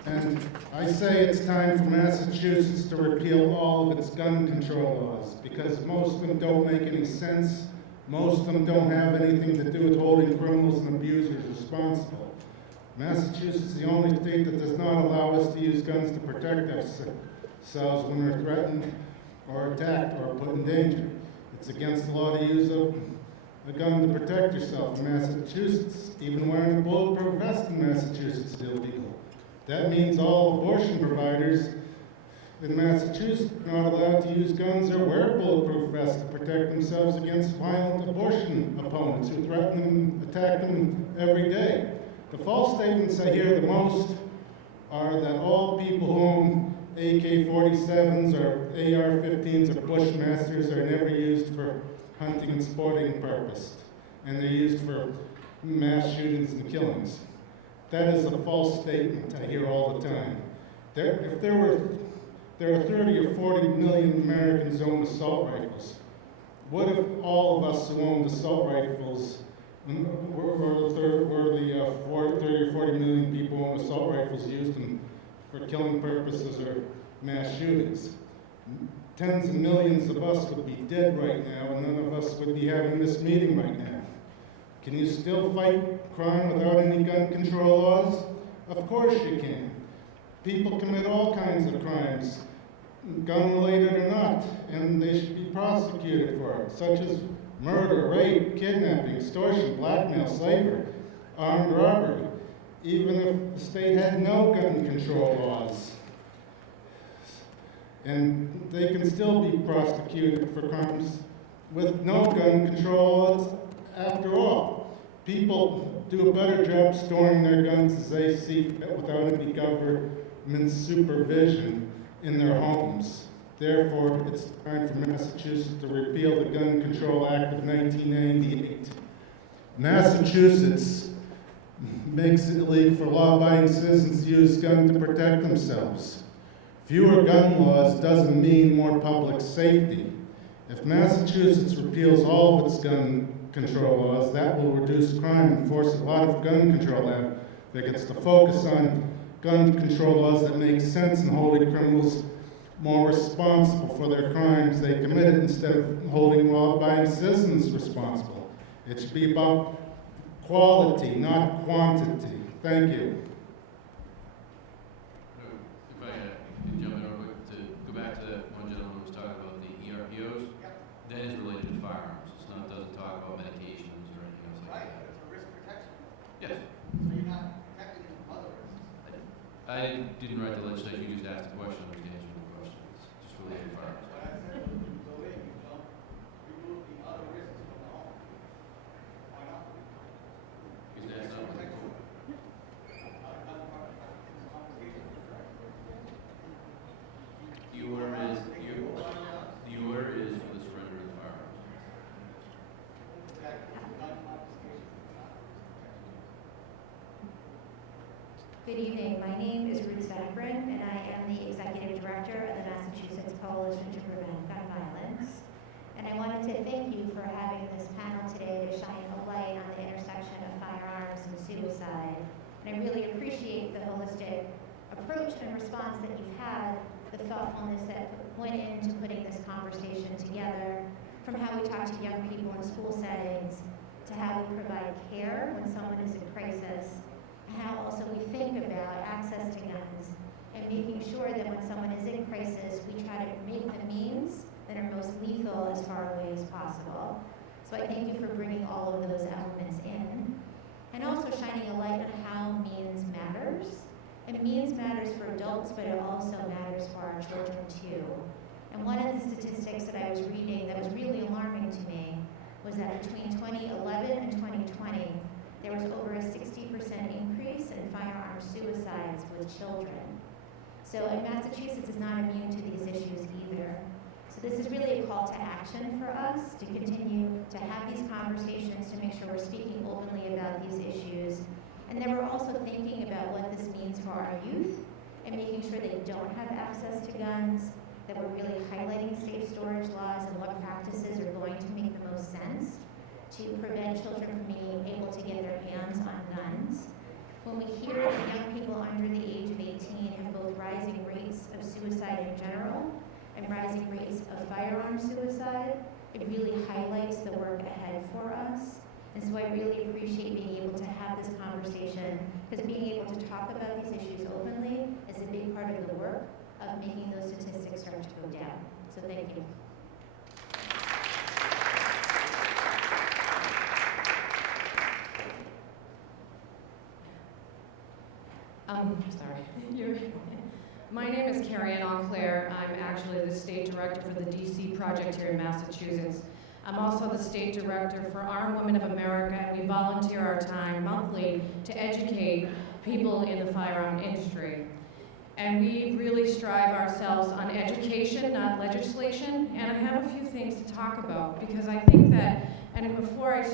And I say it's time for Massachusetts to repeal all of its gun control laws because most of them don't make any sense. Most of them don't have anything to do with holding criminals and abusers responsible. Massachusetts is the only state that does not allow us to use guns to protect ourselves when we're threatened or attacked or put in danger. It's against the law to use a gun to protect yourself in Massachusetts. Even wearing a bulletproof vest in Massachusetts is illegal. That means all abortion providers in Massachusetts are not allowed to use guns or wear bulletproof vests to protect themselves against violent abortion opponents who threaten them and attack them every day. The false statements I hear the most are that all people who own AK-47s or AR-15s or Bushmasters are never used for hunting and sporting purpose, and they're used for mass shootings and killings. That is a false statement I hear all the time. There are 30 or 40 million Americans who own assault rifles. What if all of us who owned assault rifles were the 30 or 40 million people who own assault rifles used them for killing purposes or mass shootings? Tens of millions of us would be dead right now, and none of us would be having this meeting right now. Can you still fight crime without any gun control laws? Of course you can. People commit all kinds of crimes, gun-related or not, and they should be prosecuted for it, such as murder, rape, kidnapping, extortion, blackmail, slavery, armed robbery, even if the state had no gun control laws. And they can still be prosecuted for crimes with no gun control laws after all. People do a better job storing their guns as they see fit without any government supervision in their homes. Therefore, it's time for Massachusetts to repeal the Gun Control Act of 1998. Massachusetts makes it illegal for law-abiding citizens to use guns to protect themselves. Fewer gun laws doesn't mean more public safety. If Massachusetts repeals all of its gun control laws, that will reduce crime and force a lot of gun control advocates to focus on gun control laws that make sense and holding criminals more responsible for their crimes they committed instead of holding law-abiding citizens responsible. It should be about quality, not quantity. Thank you. If I can jump in real quick to go back to that one gentleman who was talking about the ERPOs, that is related to firearms. It's not, doesn't talk about medications or anything else like that. It's a risk protection. Yes. So you're not protecting them from other risks. I didn't write the legislation, you just asked the question, I was answering the question. It's just related to firearms. But I said, so wait, you don't remove the other risks from the home. Why not? Because that's not what I told you. The order is, the order is for the surrender of the firearms. Good evening. My name is Ruth Sennegren, and I am the Executive Director of the Massachusetts Coalition to Prevent Gun Violence. And I wanted to thank you for having this panel today to shine a light on the intersection of firearms and suicide. And I really appreciate the holistic approach and response that you've had, the thoughtfulness that went into putting this conversation together, from how we talk to young people in school settings, to how we provide care when someone is in crisis, and how also we think about access to guns, and making sure that when someone is in crisis, we try to make the means that are most lethal as far away as possible. So I thank you for bringing all of those elements in, and also shining a light on how means matters. And means matters with children. So, and Massachusetts is not immune to these issues either. So this is really a call to action for us to continue to have these conversations, to make sure we're speaking openly about these issues. And then we're also thinking about what this means for our youth and making sure they don't have access to guns, that we're really highlighting safe storage laws and what practices are going to make the most sense to prevent children from being able to get their hands on guns. When we hear that young people under the age of 18 have both rising rates of suicide in general and rising rates of firearm suicide, it really highlights the work ahead for us. And so I really appreciate being able to have this conversation, because being able to talk about these issues openly is a big part of the work of making those statistics start to go down. So thank you. My name is Carrie Ann Auclair. I'm actually the state director for the DC project here in Massachusetts. I'm also the state director for Armed Women of America, and we volunteer our time monthly to educate people in the firearm industry. And we really strive ourselves on education, not legislation. And I have a few things to talk about, because I think that, and before I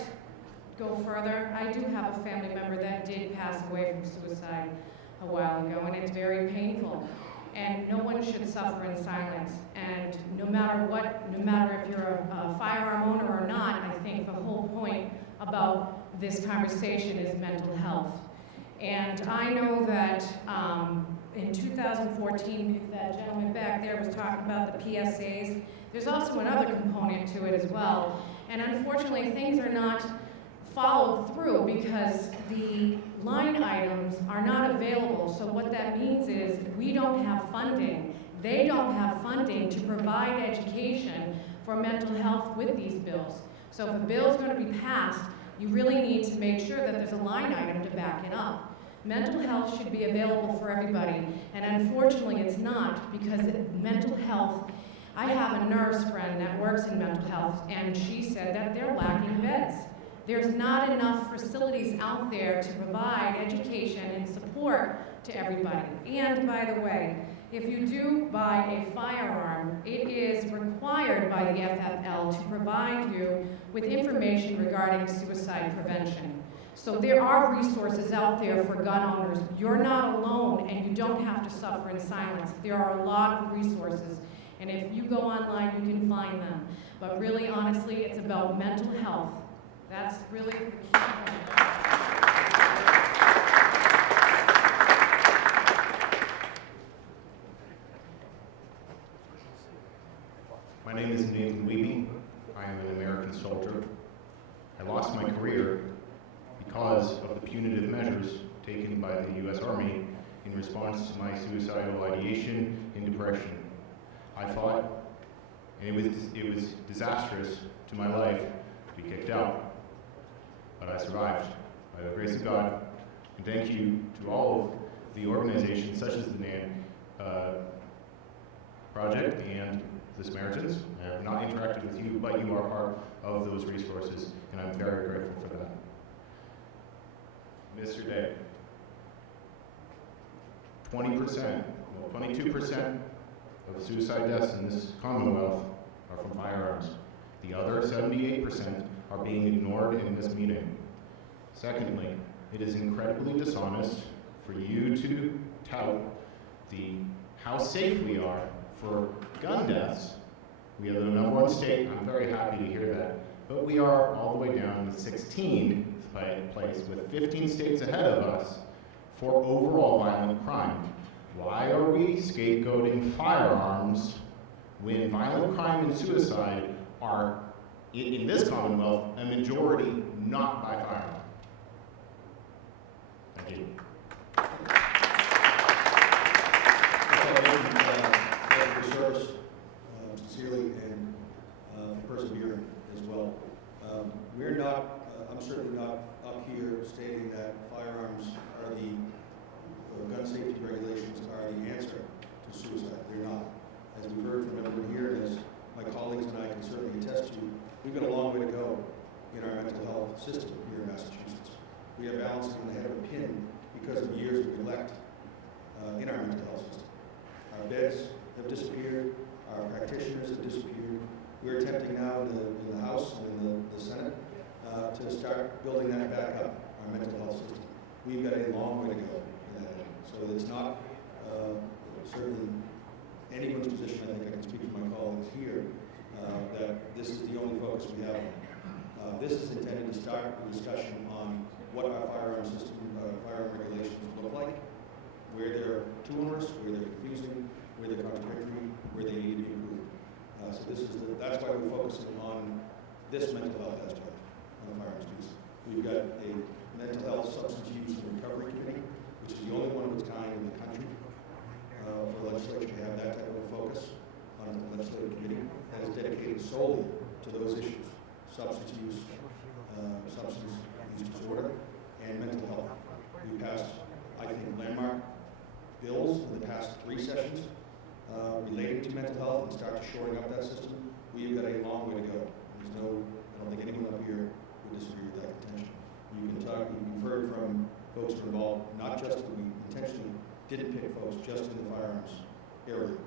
go further, I do have a family member that did pass away from suicide a while ago, and it's very painful. And no one should suffer in silence. And no matter what, no matter if you're a firearm owner or not, I think the whole point about this conversation is mental health. And I know that in 2014, that gentleman back there was talking about the PSAs. There's also another component to it as well. And unfortunately, things are not followed through because the line items are not available. So what that means is we don't have funding. They don't have funding to provide education for mental health with these bills. So if a bill is going to be passed, you really need to make sure that there's a line item to back it up. Mental health should be available for everybody, and unfortunately it's not, because mental health, I have a nurse friend that works in mental health, and she said that they're lacking beds. There's not enough facilities out there to provide education and support to everybody. And by the way, if you do buy a firearm, it is required by the FFL to provide you with information regarding suicide prevention. So there are resources out there for gun owners. You're not alone, and you don't have to suffer in silence. There are a lot of resources, and if you go online, you can find them. But really, honestly, it's about mental health. That's really the key point. My name is Nathan Wiebe. I am an American soldier. I lost my career because of the punitive measures taken by the U.S. Army in response to my suicidal ideation and depression. I fought, and it was disastrous to my life to be kicked out. But I survived, by the grace of God. And thank you to all of the organizations such as the NAN Project and the Samaritans. I have not interacted with you, but you are part of those resources, and I'm very grateful for that. Mr. Day, 20%, well, 22% of suicide deaths in this Commonwealth are from firearms. The other 78% are being ignored in this meeting. Secondly, it is incredibly dishonest for you to tout how safe we are for gun deaths. We are the #1 state, I'm very happy to hear that, but we are all the way down to 16th place with 15 states ahead of us for overall violent crime. Why are we scapegoating firearms when violent crime and suicide are, in this Commonwealth, a majority not by firearm? Thank you. Thank you for service, sincerely, and for persevering as well. We're not, I'm certainly not up here stating that firearms are gun safety regulations are the answer to suicide. They're not. As we've heard from everyone here, and as my colleagues and I can certainly attest to, we've got a long way to go in our mental health system here in Massachusetts. we've got a long way to go in that area. So it's not certainly anyone's position, I think I can speak for my colleagues here, that this is the only focus we have on. This is intended to start a discussion on what our firearm system, firearm regulations look like, where they're too onerous, where they're confusing, where they're contradictory, where they need to be improved. So that's why we're focusing on this mental health aspect on the firearms piece. We've got a mental health substance use and recovery committee, which is the only one of its kind in the country for the legislature to have that type of a focus on the legislative committee that is dedicated solely to those issues: substance use disorder, and mental health. We passed, I think, landmark bills in the past 3 sessions relating to mental health and start shoring up that system. We've got a long way to go. I don't think anyone up here would disagree with that contention. You've heard from folks who are involved, not just that we intentionally didn't pick folks just in the firearms area.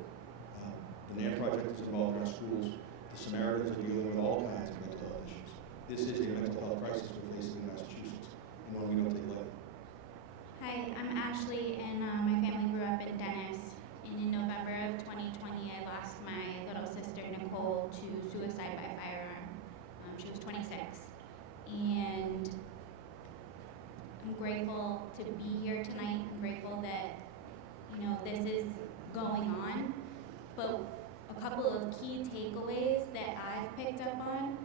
The NAM project is involved in our schools. The Samaritans are dealing with all kinds of mental health issues. This is a mental health crisis we're facing in Massachusetts, and one we don't take lightly. Hi, I'm Ashley, and my family grew up in Dennis. And in November of 2020, I lost my little sister, Nicole, to suicide by firearm. She was 26. And I'm grateful to be here tonight. I'm grateful that, this is going on. But a couple of key takeaways that I've picked up on.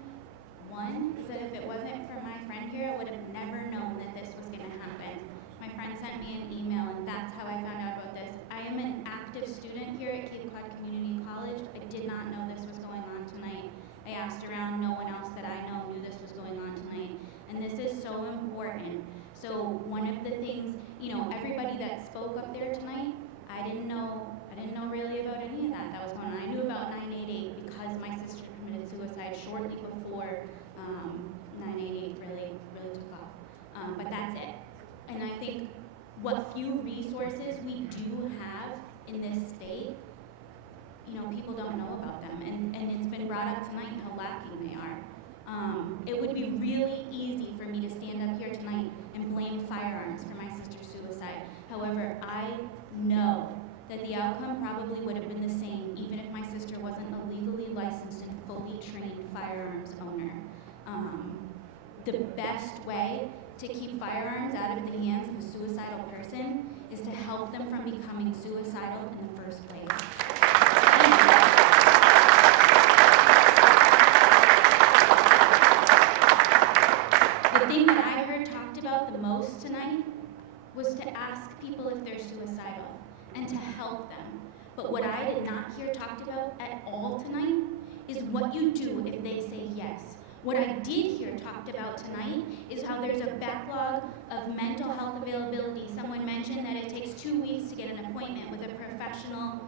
One is that if it wasn't for my friend here, I would have never known that this was going to happen. My friend sent me an email, and that's how I found out about this. I am an active student here at Cape Cod Community College. I did not know this was going on tonight. I asked around, no one else that I know knew this was going on tonight. And this is so important. So one of the things, everybody that spoke up there tonight, I didn't know really about any of that was going on. I knew about 988 because my sister committed suicide shortly before 988 really took off. But that's it. And I think what few resources we do have in this state, people don't know about them. And it's been brought up tonight how lacking they are. It would be really easy for me to stand up here tonight and blame firearms for my sister's suicide. However, I know that the outcome probably would have been the same even if my sister wasn't a legally licensed and fully trained firearms owner. The best way to keep firearms out of the hands of a suicidal person is to help them from becoming suicidal in the first place. The thing that I heard talked about the most tonight was to ask people if they're suicidal and to help them. But what I did not hear talked about at all tonight is what you do if they say yes. What I did hear talked about tonight is how there's a backlog of mental health availability. Someone mentioned that it takes 2 weeks to get an appointment with a professional,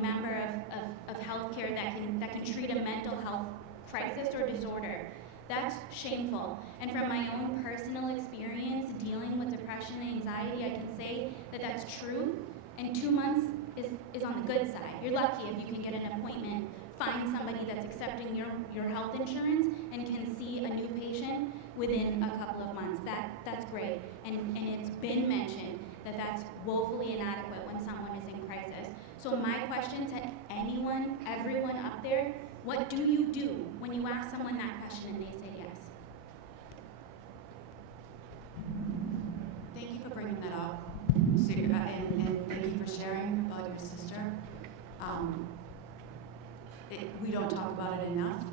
member of healthcare that can treat a mental health crisis or disorder. That's shameful. And from my own personal experience dealing with depression and anxiety, I can say that that's true. And 2 months is on the good side. You're lucky if you can get an appointment, find somebody that's accepting your health insurance and can see a new patient within a couple of months. That's great. And it's been mentioned that that's woefully inadequate when someone is in crisis. So my question to anyone, everyone up there, what do you do when you ask someone that question and they say yes? Thank you for bringing that up, Sue, and thank you for sharing about your sister. We don't talk about it enough.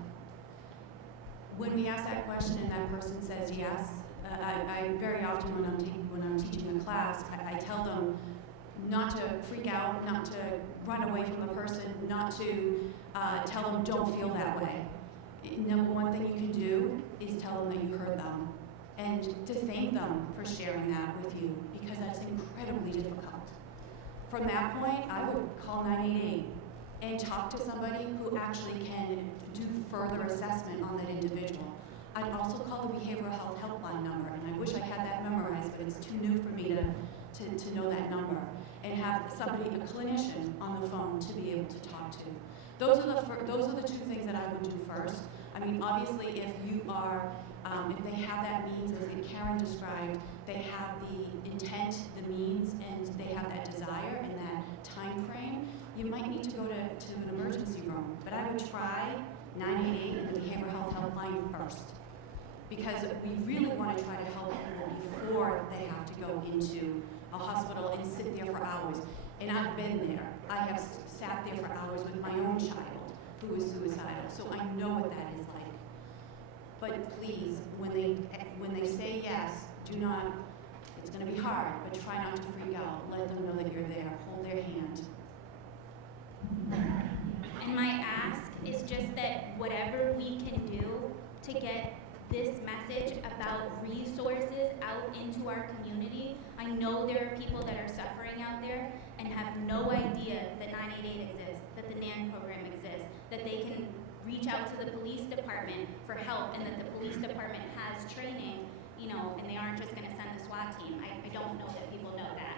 When we ask that question and that person says yes, I very often when I'm teaching a class, I tell them not to freak out, not to run away from the person, not to tell them don't feel that way. Number one thing you can do is tell them that you heard them and to thank them for sharing that with you because that's incredibly difficult. From that point, I would call 988 and talk to somebody who actually can do further assessment on that individual. I'd also call the behavioral health helpline number, and I wish I had that memorized, but it's too new for me to know that number, and have somebody, a clinician, on the phone to be able to talk to. Those are the 2 things that I would do first. I mean, obviously, if you are If they have that means, as Karen described, they have the intent, the means, and they have that desire and that time frame, you might need to go to an emergency room. But I would try 988 and the Behavioral Health Helpline first, because we really want to try to help people before they have to go into a hospital and sit there for hours. And I've been there. I have sat there for hours with my own child who is suicidal, so I know what that is like. But please, when they say yes, do not, it's going to be hard, but try not to freak out. Let them know that you're there. Hold their hand. And my ask is just that whatever we can do to get this message about resources out into our community. I know there are people that are suffering out there and have no idea that 988 exists, that the NAN program exists, that they can reach out to the police department for help, and that the police department has training, and they aren't just going to send the SWAT team. I don't know that people know that.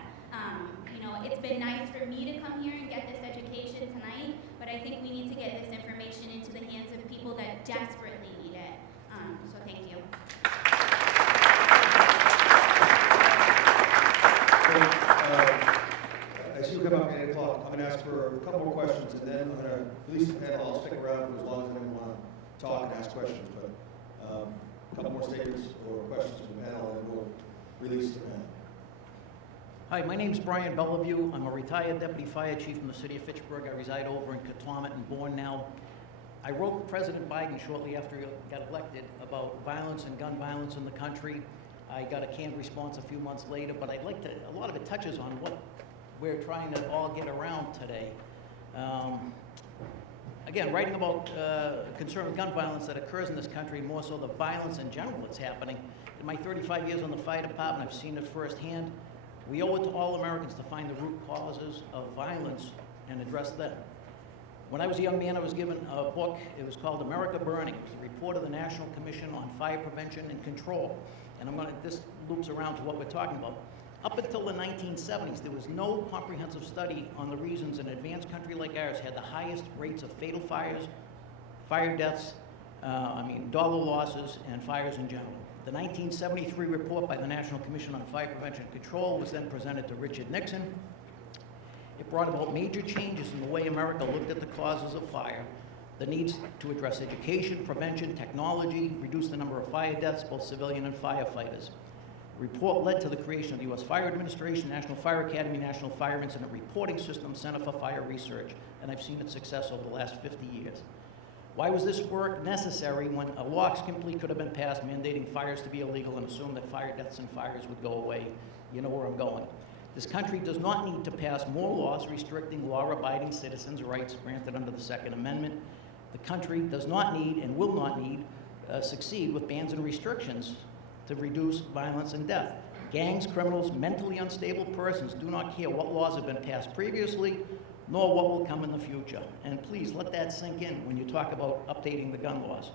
It's been nice for me to come here and get this education tonight, but I think we need to get this information into the hands of people that desperately need it. So thank you. I see we come up at 8 o'clock. I'm going to ask for a couple more questions, and then I'm going to release the panel. I'll stick around for as long as anyone want to talk and ask questions. But a couple more statements or questions from the panel, and we'll release the panel. Hi, my name is Brian Bellevue. I'm a retired deputy fire chief in the city of Fitchburg. I reside over in Katomet and Bourne now. I wrote President Biden shortly after he got elected about violence and gun violence in the country. I got a canned response a few months later, but I'd like to, a lot of it touches on what we're trying to all get around today. Again, writing about concern with gun violence that occurs in this country, more so the violence in general that's happening. In my 35 years on the fire department, I've seen it firsthand. We owe it to all Americans to find the root causes of violence and address them. When I was a young man, I was given a book. It was called America Burning. It was a report of the National Commission on Fire Prevention and Control. And this loops around to what we're talking about. Up until the 1970s, there was no comprehensive study on the reasons an advanced country like ours had the highest rates of fatal fires, fire deaths, dollar losses, and fires in general. The 1973 report by the National Commission on Fire Prevention and Control was then presented to Richard Nixon. It brought about major changes in the way America looked at the causes of fire, the needs to address education, prevention, technology, reduce the number of fire deaths, both civilian and firefighters. The report led to the creation of the U.S. Fire Administration, National Fire Academy, National Fire Incident Reporting System, Center for Fire Research, and I've seen its success over the last 50 years. Why was this work necessary when a law simply could have been passed mandating fires to be illegal and assume that fire deaths and fires would go away? You know where I'm going. This country does not need to pass more laws restricting law-abiding citizens' rights granted under the Second Amendment. The country does not need and will not need succeed with bans and restrictions to reduce violence and death. Gangs, criminals, mentally unstable persons do not care what laws have been passed previously, nor what will come in the future. And please let that sink in when you talk about updating the gun laws.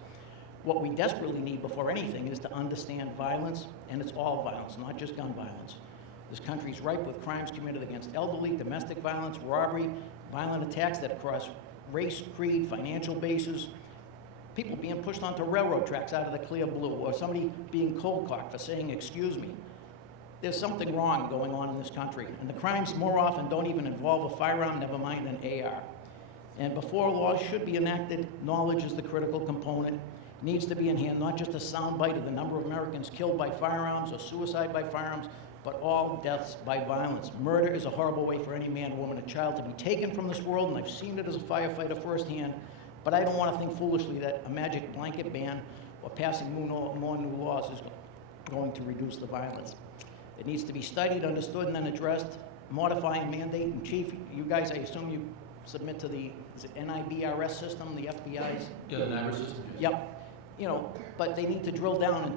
What we desperately need before anything is to understand violence, and it's all violence, not just gun violence. This country is ripe with crimes committed against elderly, domestic violence, robbery, violent attacks that cross race, creed, financial bases, people being pushed onto railroad tracks out of the clear blue, or somebody being cold-cocked for saying, "Excuse me." There's something wrong going on in this country, and the crimes more often don't even involve a firearm, never mind an AR. And before laws should be enacted, knowledge is the critical component. It needs to be in hand, not just a soundbite of the number of Americans killed by firearms or suicide by firearms, but all deaths by violence. Murder is a horrible way for any man, woman, or child to be taken from this world, and I've seen it as a firefighter firsthand, but I don't want to think foolishly that a magic blanket ban or passing more new laws is going to reduce the violence. It needs to be studied, understood, and then addressed. Modifying mandate, and Chief, you guys, I assume you submit to the NIBRS system, the FBI's? Yeah, the NIBRS system. Yep. But they need to drill down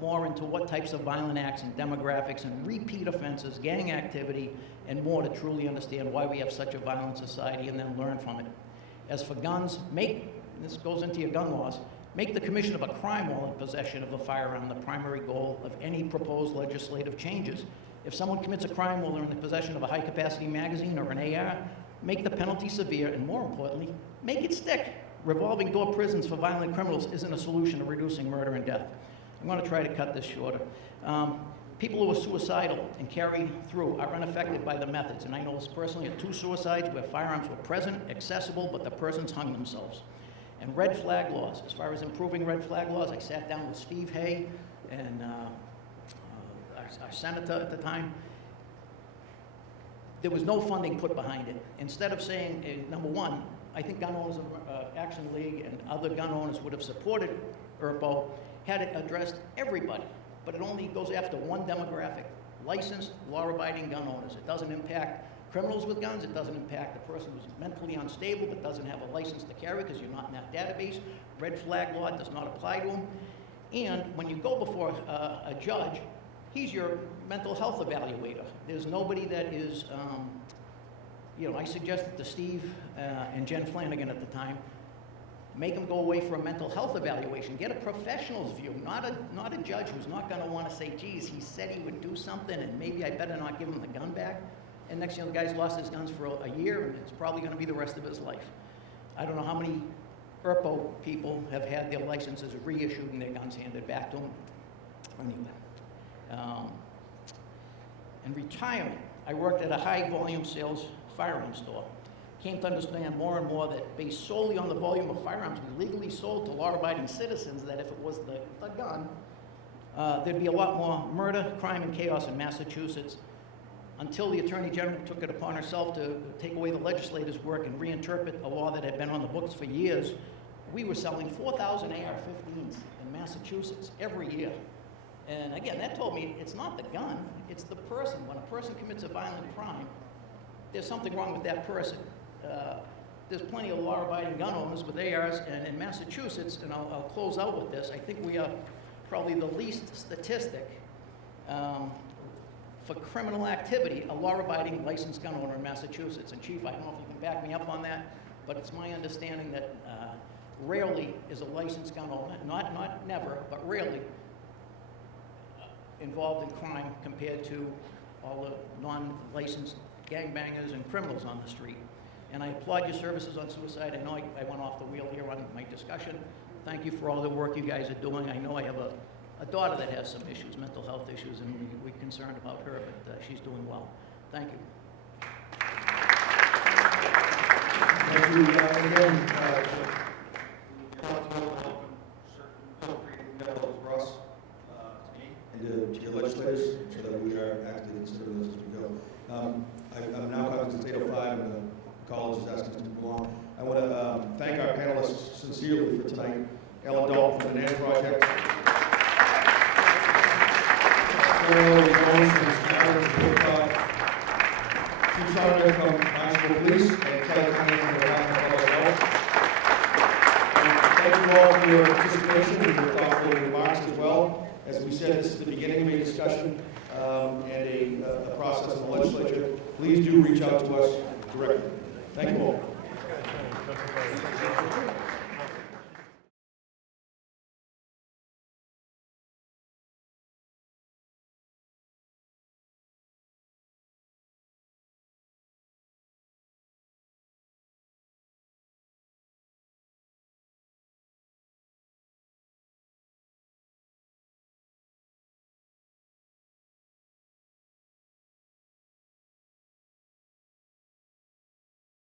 more into what types of violent acts and demographics and repeat offenses, gang activity, and more to truly understand why we have such a violent society and then learn from it. As for guns, this goes into your gun laws, make the commission of a crime while in possession of a firearm the primary goal of any proposed legislative changes. If someone commits a crime while they're in the possession of a high-capacity magazine or an AR, make the penalty severe, and more importantly, make it stick. Revolving door prisons for violent criminals isn't a solution to reducing murder and death. I'm going to try to cut this shorter. People who are suicidal and carry through are unaffected by the methods, and I know this personally of 2 suicides where firearms were present, accessible, but the persons hung themselves. And red flag laws, as far as improving red flag laws, I sat down with Steve Hay and our senator at the time. There was no funding put behind it. Instead of saying, number one, I think Gun Owners Action League and other gun owners would have supported ERPO had it addressed everybody, but it only goes after one demographic, licensed, law-abiding gun owners. It doesn't impact criminals with guns, it doesn't impact the person who's mentally unstable but doesn't have a license to carry because you're not in that database. Red flag law does not apply to them. And when you go before a judge, he's your mental health evaluator. There's nobody that is, I suggested to Steve and Jen Flanagan at the time, make them go away for a mental health evaluation. Get a professional's view, not a judge who's not going to want to say, geez, he said he would do something and maybe I better not give him the gun back. And next thing, the guy's lost his guns for a year and it's probably going to be the rest of his life. I don't know how many ERPO people have had their licenses reissued and their guns handed back to them. Anyway. In retirement, I worked at a high volume sales firearms store. Came to understand more and more that based solely on the volume of firearms we legally sold to law-abiding citizens, that if it was the gun, there'd be a lot more murder, crime, and chaos in Massachusetts until the Attorney General took it upon herself to take away the legislator's work and reinterpret a law that had been on the books for years. We were selling 4,000 AR-15s in Massachusetts every year. And again, that told me it's not the gun, it's the person. When a person commits a violent crime, there's something wrong with that person. There's plenty of law-abiding gun owners with ARs, and in Massachusetts, and I'll close out with this, I think we are probably the least statistic for criminal activity, a law-abiding licensed gun owner in Massachusetts. And Chief, I don't know if you can back me up on that, but it's my understanding that rarely is a licensed gun owner, not never, but rarely involved in crime compared to all the non-licensed gangbangers and criminals on the street. And I applaud your services on suicide. I know I went off the wheel here on my discussion. Thank you for all the work you guys are doing. I know I have a daughter that has some issues, mental health issues, and we're concerned about her, but she's doing well. Thank you. Thank you again, Russ, and to your legislators, so that we are actively considering this as we go. I'm now coming to State 05, and the college is asking us to move along. I want to thank our panelists sincerely for tonight. Ellen Dalton from the NANS Project. Chief Sonner from National Police, and Kelly Cunningham from the Department of Public Health. Thank you all for your participation and your thoughtful remarks as well. As we said, this is the beginning of a discussion and a process in the legislature. Please do reach out to us directly. Thank you all.